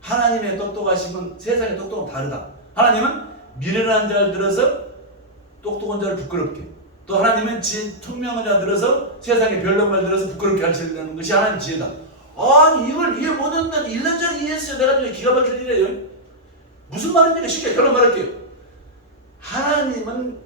하나님의 똑똑하심은 세상의 똑똑은 다르다. 하나님은 미련한 자를 들어서 똑똑한 자를 부끄럽게, 또 하나님은 총명한 자를 들어서 세상의 별론말 들어서 부끄럽게 하시려는 것이 하나님의 지혜다. 이걸 이해 못했는데 1년 전에 이해했어요. 내가 좀 기가 막힐 일이에요. 무슨 말입니까? 쉽게 결론 말할게요. 하나님은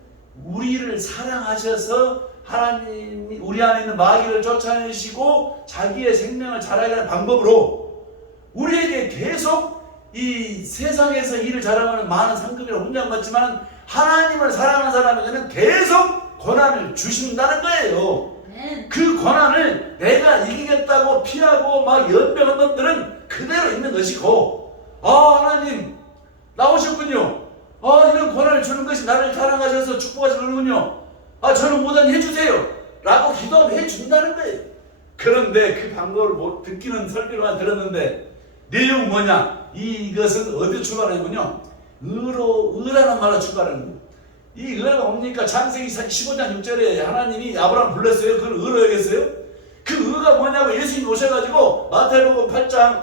우리를 사랑하셔서 하나님이 우리 안에 있는 마귀를 쫓아내시고 자기의 생명을 잘하게 하는 방법으로 우리에게 계속 이 세상에서 일을 잘하면 많은 상급이나 훈장 받지만 하나님을 사랑하는 사람에게는 계속 권한을 주신다는 거예요. 그 권한을 내가 이기겠다고 피하고 막 연병한 놈들은 그대로 있는 것이고, 하나님 나오셨군요. 이런 권한을 주는 것이 나를 사랑하셔서 축복하시는군요. 저는 뭐든 해주세요 라고 기도하면 해준다는 거예요. 그런데 그 방법을 못 듣기는 설교만 들었는데 내용은 뭐냐? 이것은 어디서 출발하냐면요, 의라는 말로 출발하는 거예요. 이 의가 뭡니까? 창세기 15장 6절에 하나님이 아브라함 불렀어요. 그걸 의로 여겼어요. 그 의가 뭐냐고 예수님이 오셔가지고 마태복음 5장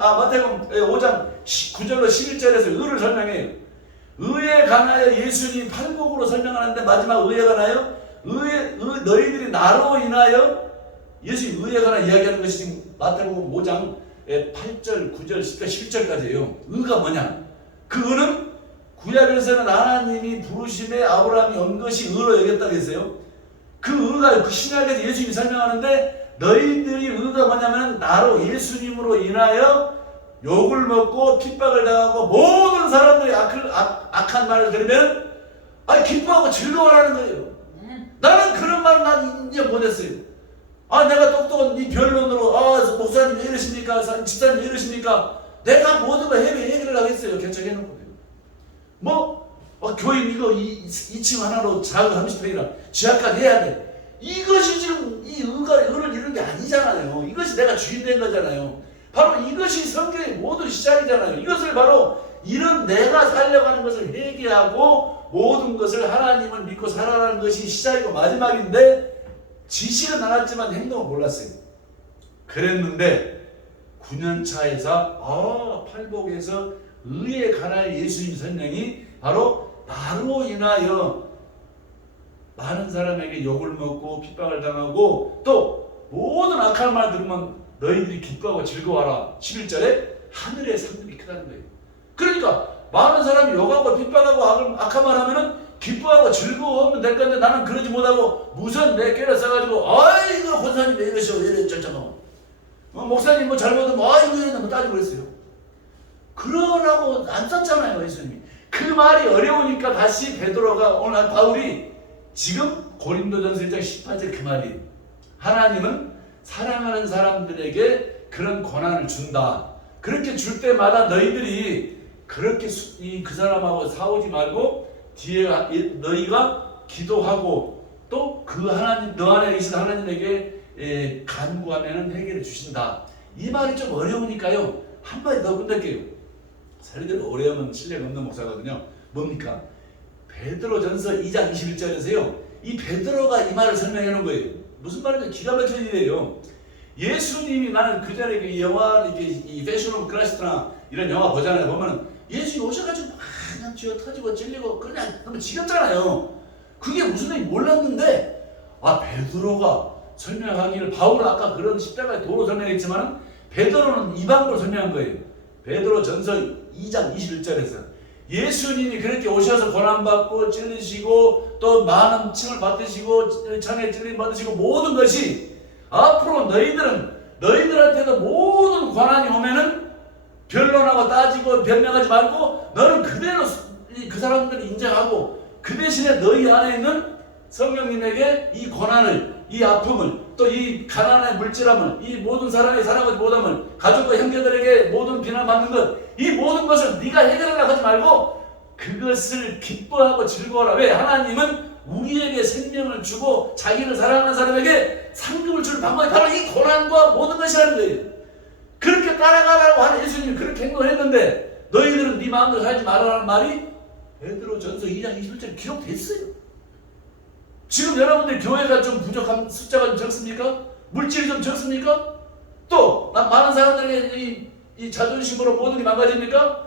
9절로 11절에서 의를 설명해요. 의에 관하여 예수님이 팔복으로 설명하는데 마지막 의에 관하여 너희들이 나로 인하여 예수님 의에 관하여 이야기하는 것이 지금 마태복음 5장 8절, 9절, 10절, 11절까지예요. 의가 뭐냐? 그 의는 구약에서는 하나님이 부르심에 아브라함이 온 것이 의로 여겼다고 했어요. 그 의가 그 신약에서 예수님이 설명하는데 너희들이 의가 뭐냐면 나로 예수님으로 인하여 욕을 먹고 핍박을 당하고 모든 사람들이 악한 말을 들으면 기뻐하고 즐거워하는 거예요. 나는 그런 말을 난 인정 못했어요. 내가 똑똑한 이 변론으로 목사님 왜 이러십니까? 집사님 왜 이러십니까? 내가 모든 걸 해결을 하겠어요. 결정해놓고. 교인 이거 2층 하나로 작은 30평이라 지하까지 해야 돼. 이것이 지금 이 의를 이룬 게 아니잖아요. 이것이 내가 주인 된 거잖아요. 바로 이것이 성경의 모든 시작이잖아요. 이것을 바로 이런 내가 살려고 하는 것을 회개하고 모든 것을 하나님을 믿고 살아가는 것이 시작이고 마지막인데 지식은 알았지만 행동은 몰랐어요. 그랬는데 9년차에서 팔복에서 의에 관하여 예수님 설명이 바로 나로 인하여 많은 사람에게 욕을 먹고 핍박을 당하고 또 모든 악한 말 들으면 너희들이 기뻐하고 즐거워하라. 11절에 하늘의 상급이 크다는 거예요. 그러니까 많은 사람이 욕하고 핍박하고 악한 말 하면은 기뻐하고 즐거워하면 될 건데 나는 그러지 못하고 무슨 내 깨를 써가지고 이거 권사님 왜 이러셔 왜 이래 쩔쩔어 목사님 뭐 잘못하면 이거 이러는 거 따지고 그랬어요. 그러라고 안 썼잖아요 예수님이. 그 말이 어려우니까 다시 베드로가 오늘 바울이 지금 고린도전서 1장 18절 그 말이에요. 하나님은 사랑하는 사람들에게 그런 권한을 준다. 그렇게 줄 때마다 너희들이 그렇게 그 사람하고 싸우지 말고 뒤에 너희가 기도하고 또 그 하나님 너 안에 계신 하나님에게 간구하면 해결해 주신다. 이 말이 좀 어려우니까요. 한마디 더 끝낼게요. 설교가 어려우면 실력 없는 목사거든요. 뭡니까? 베드로전서 2장 21절에서요. 이 베드로가 이 말을 설명해 놓은 거예요. 무슨 말인지 기가 막힌 일이에요. 예수님이 나는 그 전에 그 영화 이 패션 오브 크라이스트나 이런 영화 보잖아요. 보면은 예수님이 오셔가지고 그냥 쥐어 터지고 찔리고 그냥 너무 지겹잖아요. 그게 무슨 일인지 몰랐는데 베드로가 설명하기를 바울은 아까 그런 십자가의 도로 설명했지만 베드로는 이 방법으로 설명한 거예요. 베드로전서 2장 21절에서 예수님이 그렇게 오셔서 고난받고 찔리시고 또 많은 침을 받으시고 창에 찔림 받으시고 모든 것이 앞으로 너희들한테도 모든 권한이 오면은 변론하고 따지고 변명하지 말고 너는 그대로 그 사람들을 인정하고 그 대신에 너희 안에 있는 성령님에게 이 고난을 이 아픔을 또 이 가난의 물질함을 이 모든 사람의 사랑하지 못함을 가족과 형제들에게 모든 비난받는 것 이 모든 것을 네가 해결하려고 하지 말고 그것을 기뻐하고 즐거워하라. 왜? 하나님은 우리에게 생명을 주고 자기를 사랑하는 사람에게 상급을 주는 방법이 바로 이 고난과 모든 것이라는 거예요. 그렇게 따라가라고 하는 예수님이 그렇게 행동했는데 너희들은 네 마음대로 살지 말아라는 말이 베드로전서 2장 21절에 기록됐어요. 지금 여러분들 교회가 좀 부족한 숫자가 좀 적습니까? 물질이 좀 적습니까? 또 많은 사람들에게 이 자존심으로 모든 게 망가집니까?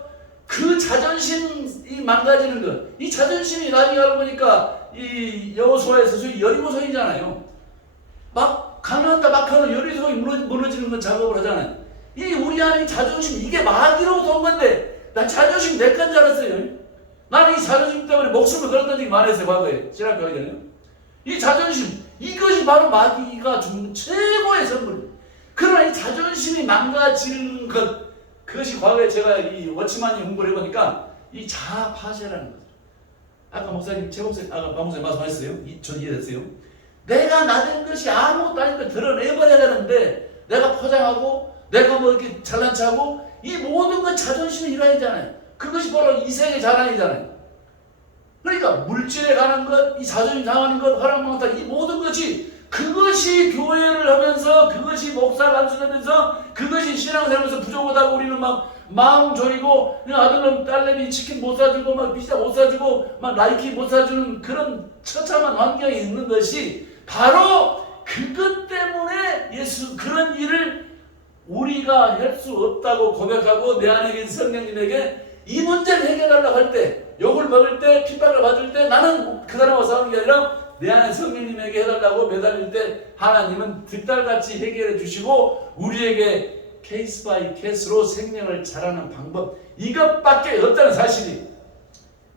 그 자존심이 망가지는 것, 이 자존심이 나중에 알고 보니까 이 여호수아에서 소위 여리고성이잖아요. 막 가난하다 막 하는 여리고성이 무너지는 건 작업을 하잖아요. 이 우리 안에 자존심 이게 마귀로부터 온 건데 나 자존심 내 건 줄 알았어요. 나는 이 자존심 때문에 목숨을 걸었던 적이 많았어요. 과거에 신학 가기 전에요. 이 자존심, 이것이 바로 마귀가 주는 최고의 선물. 그러나 이 자존심이 망가지는 것, 그것이 과거에 제가 이 워치만이 공부를 해보니까 이 자아 파쇄라는 거죠. 아까 목사님, 최 목사님, 아까 박 목사님 말씀하셨어요. 전 이해됐어요. 내가 나된 것이 아무것도 아닌 걸 드러내버려야 되는데, 내가 포장하고, 내가 뭐 이렇게 잘난 척하고, 이 모든 건 자존심의 일환이잖아요. 그것이 바로 이생의 자랑이잖아요. 그러니까 물질에 관한 것, 이 자존심 상하는 것, 화랑망타, 이 모든 것이, 그것이 교회를 하면서, 그것이 목사 간수되면서, 그것이 신앙생활에서 부족하다고 우리는 막 마음 졸이고, 아들놈 딸내미 치킨 못 사주고, 막 피자 못 사주고, 막 나이키 못 사주는 그런 처참한 환경에 있는 것이 바로 그것 때문에 예수 그런 일을 우리가 할 수 없다고 고백하고 내 안에 계신 성령님에게 이 문제를 해결하려고 할 때, 욕을 먹을 때, 핍박을 받을 때 나는 그 사람하고 싸우는 게 아니라 내 안에 성령님에게 해달라고 매달릴 때 하나님은 득달같이 해결해 주시고 우리에게 케이스 바이 케이스로 생명을 자라는 방법, 이것밖에 없다는 사실이,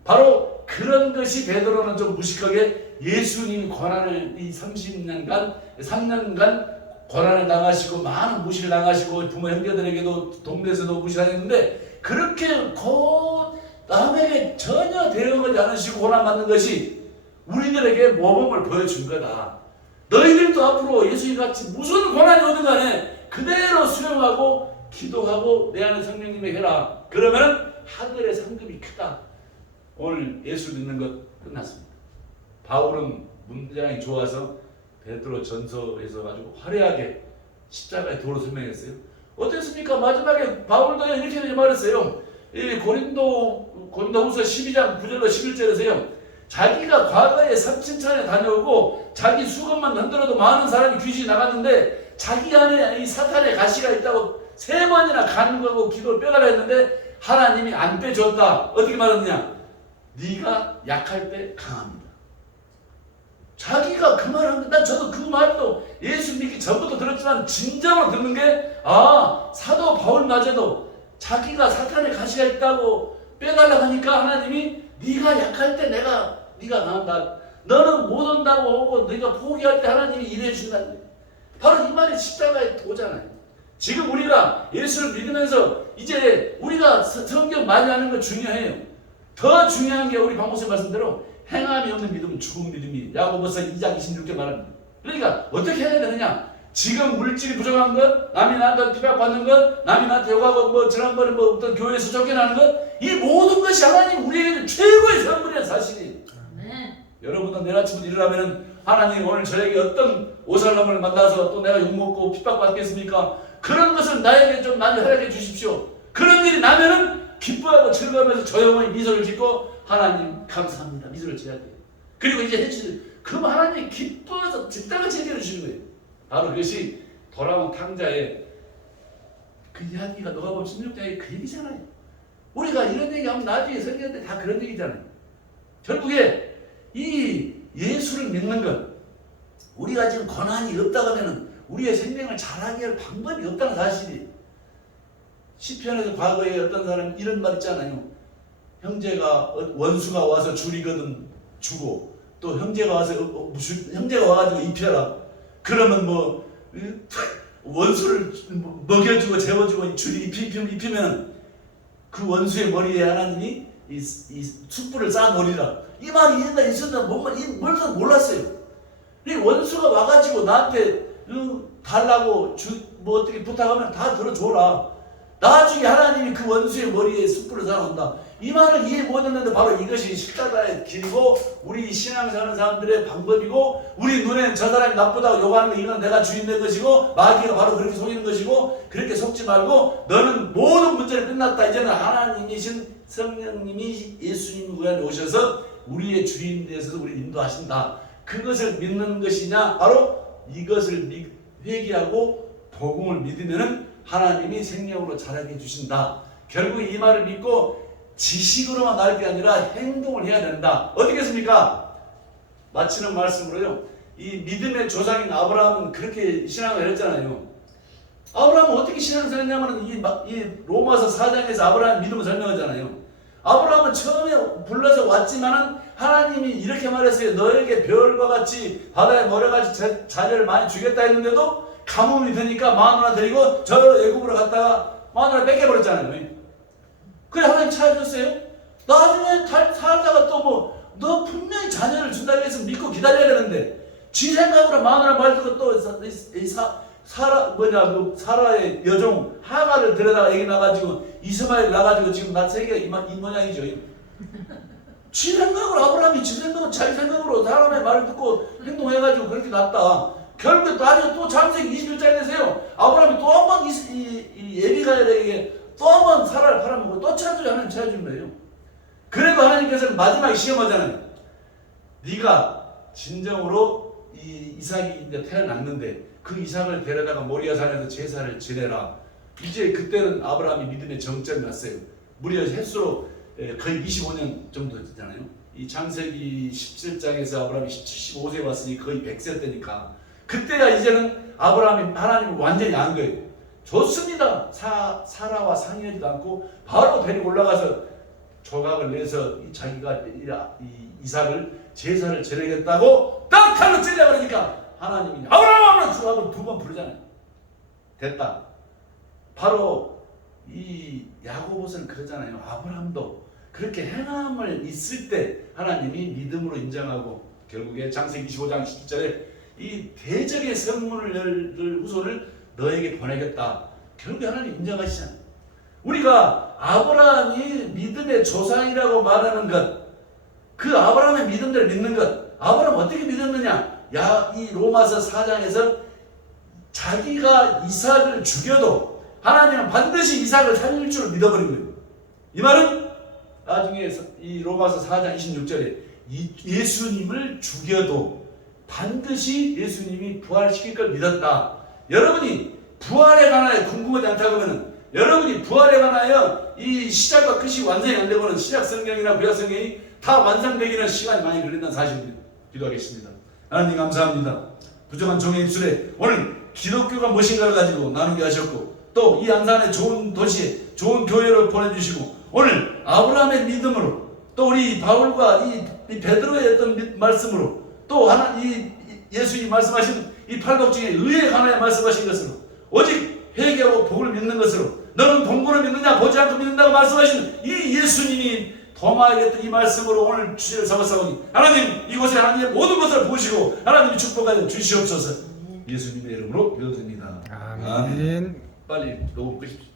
바로 그런 것이 베드로는 좀 무식하게 예수님 고난을 이 30년간 3년간 고난을 당하시고 많은 무시를 당하시고 부모 형제들에게도 동네에서도 무시하셨는데, 그렇게 남에게 전혀 대응하지 않으시고 고난받는 것이 우리들에게 모범을 보여준 거다. 너희들도 앞으로 예수님같이 무슨 고난이 오든 간에 그대로 수용하고 기도하고 내 안에 성령님에게 해라. 그러면 하늘의 상급이 크다. 오늘 예수 믿는 것 끝났습니다. 바울은 문장이 좋아서 베드로 전서에서 가지고 화려하게 십자가의 도로 설명했어요. 어땠습니까? 마지막에 바울도 이렇게 말했어요. 이 고린도후서 12장 9절로 11절에서요. 자기가 과거에 3층천에 다녀오고 자기 수건만 흔들어도 많은 사람이 귀신이 나갔는데 자기 안에 이 사탄의 가시가 있다고 3번이나 간구하고 기도를 빼가라 했는데 하나님이 안 빼줬다. 어떻게 말했느냐? 네가 약할 때 강합니다. 자기가 그 말을 하는데, 난 저도 그 말도 예수 믿기 전부터 들었지만 진정으로 듣는 게, 사도 바울마저도 자기가 사탄의 가시가 있다고 빼달라고 하니까 하나님이 네가 약할 때 네가 강한다. 너는 못 온다고 하고 네가 포기할 때 하나님이 일해 준다는 거예요. 바로 이 말이 십자가의 도잖아요. 지금 우리가 예수를 믿으면서 이제 우리가 성경 많이 하는 거 중요해요. 더 중요한 게 우리 박 목사님 말씀대로 행함이 없는 믿음은 죽은 믿음이, 야고보서 2장 26절 말합니다. 그러니까 어떻게 해야 되느냐? 지금 물질이 부족한 것, 남이 나한테 핍박받는 것, 남이 나한테 욕하고 뭐 지난번에 뭐 어떤 교회에서 쫓겨나는 것, 이 모든 것이 하나님 우리에게 최고의 선물이야 사실이. 여러분도 내일 아침부터 일어나면 하나님 오늘 저에게 어떤 오살람을 만나서 또 내가 욕먹고 핍박받겠습니까? 그런 것을 나에게 좀 많이 허락해 주십시오. 그런 일이 나면은 기뻐하고 즐거워하면서 조용히 미소를 짓고 하나님 감사합니다 미소를 지어야 돼요. 그리고 이제 해주세요. 그럼 하나님이 기뻐해서 적당히 해결해 주시는 거예요. 바로 그것이 돌아온 탕자의 그 이야기가 너가 보면 16장에 그 얘기잖아요. 우리가 이런 얘기하면 나중에 설교할 때 다 그런 얘기잖아요. 결국에 이 예수를 믿는 것, 우리가 지금 고난이 없다고 하면 우리의 생명을 잘하게 할 방법이 없다는 사실이. 시편에서 과거에 어떤 사람 이런 말 있잖아요. 원수가 와서 줄이거든 주고, 또 형제가 와가지고 입혀라. 그러면 뭐 원수를 먹여주고 재워주고 줄이 입히면 그 원수의 머리에 하나님이 이 숯불을 쌓아놓으리라. 이 말이 옛날에 있었나 뭘도 몰랐어요. 이 원수가 와가지고 나한테 달라고 뭐 어떻게 부탁하면 다 들어줘라. 나중에 하나님이 그 원수의 머리에 숯불을 쌓아놓는다. 이 말을 이해 못했는데 바로 이것이 십자가의 길이고 우리 신앙생활하는 사람들의 방법이고, 우리 눈에는 저 사람이 나쁘다고 욕하는 거 이건 내가 주인 된 것이고 마귀가 바로 그렇게 속이는 것이고, 그렇게 속지 말고 너는 모든 문제는 끝났다. 이제는 하나님이신 성령님이 예수님 구간에 오셔서 우리의 주인 되셔서 우리를 인도하신다. 그것을 믿는 것이냐? 바로 이것을 회개하고 복음을 믿으면은 하나님이 생명으로 자라게 해주신다. 결국 이 말을 믿고 지식으로만 나을 게 아니라 행동을 해야 된다. 어떻게 했습니까? 마치는 말씀으로요. 이 믿음의 조상인 아브라함은 그렇게 신앙을 했잖아요. 아브라함은 어떻게 신앙을 했냐면 이 로마서 4장에서 아브라함의 믿음을 설명하잖아요. 아브라함은 처음에 불러서 왔지만은 하나님이 이렇게 말했어요. 너에게 별과 같이 바다에 모래같이 자녀를 많이 주겠다 했는데도 가뭄이 드니까 마누라 데리고 저 애굽으로 갔다가 마누라 뺏겨버렸잖아요. 그래 하나님 찾아줬어요. 나중에 살다가 또 너 분명히 자녀를 준다고 해서 믿고 기다려야 되는데 지 생각으로 마누라 말 듣고 또 사라의 여종 하가를 데려다가 애기 낳아가지고 이스마엘 낳아가지고 지금 세계가 이 모양이죠. 지 생각으로 아브라함이 지 생각으로 자기 생각으로 사람의 말을 듣고 행동해가지고 그렇게 낳았다. 결국에 나중에 또 창세기 21장에서요 아브라함이 또 한 번 이 에비가엘에게 또 한 번 사라를 팔아먹고 또 찾아주지 하나님 찾아준 거예요. 그래도 하나님께서는 마지막에 시험하잖아요. 네가 진정으로 이 이삭이 이제 태어났는데 그 이삭을 데려다가 모리아 산에서 제사를 지내라. 이제 그때는 아브라함이 믿음의 정점이 왔어요. 무려 횟수로 거의 25년 정도 됐잖아요. 이 창세기 17장에서 아브라함이 75세에 왔으니 거의 100세 때니까 그때가 이제는 아브라함이 하나님을 완전히 안 거예요. 좋습니다. 사라와 상의하지도 않고 바로 데리고 올라가서 조각을 내서 자기가 이삭을 제사를 지내겠다고 딱 칼로 찔려버리니까 하나님이 아브라함을 주하고 두 번 부르잖아요. 됐다. 바로 이 야고보서는 그러잖아요. 아브라함도 그렇게 행함을 있을 때 하나님이 믿음으로 인정하고 결국에 창세기 25장 17절에 이 대적의 성문을 후손을 너에게 보내겠다. 결국에 하나님 인정하시잖아요. 우리가 아브라함이 믿음의 조상이라고 말하는 것, 그 아브라함의 믿음대로 믿는 것, 아브라함 어떻게 믿었느냐? 이 로마서 4장에서 자기가 이삭을 죽여도 하나님은 반드시 이삭을 살릴 줄 믿어버린 거예요. 이 말은 나중에 이 로마서 4장 26절에 예수님을 죽여도 반드시 예수님이 부활시킬 걸 믿었다. 여러분이 부활에 관하여 궁금하지 않다고 하면 여러분이 부활에 관하여 이 시작과 끝이 완성이 안 되고는 신약 성경이나 구약 성경이 다 완성되기는 시간이 많이 걸린다는 사실입니다. 기도하겠습니다. 하나님 감사합니다. 부정한 종의 입술에 오늘 기독교가 무엇인가를 가지고 나누게 하셨고 또 이 안산의 좋은 도시에 좋은 교회를 보내주시고 오늘 아브라함의 믿음으로 또 우리 바울과 이 베드로의 어떤 말씀으로 또 이 예수님이 말씀하신 이 팔복중에 의에 관하여 말씀하신 것으로 오직 회개하고 복을 믿는 것으로 너는 본고를 믿느냐 보지 않고 믿는다고 말씀하신 이 예수님이 도마에게 이 말씀으로 오늘 주제를 삼았사오니 하나님 이곳에 하나님의 모든 것을 보시고 하나님이 축복하여 주시옵소서. 예수님의 이름으로 기도드립니다. 아멘. 빨리 녹음 끄십시오.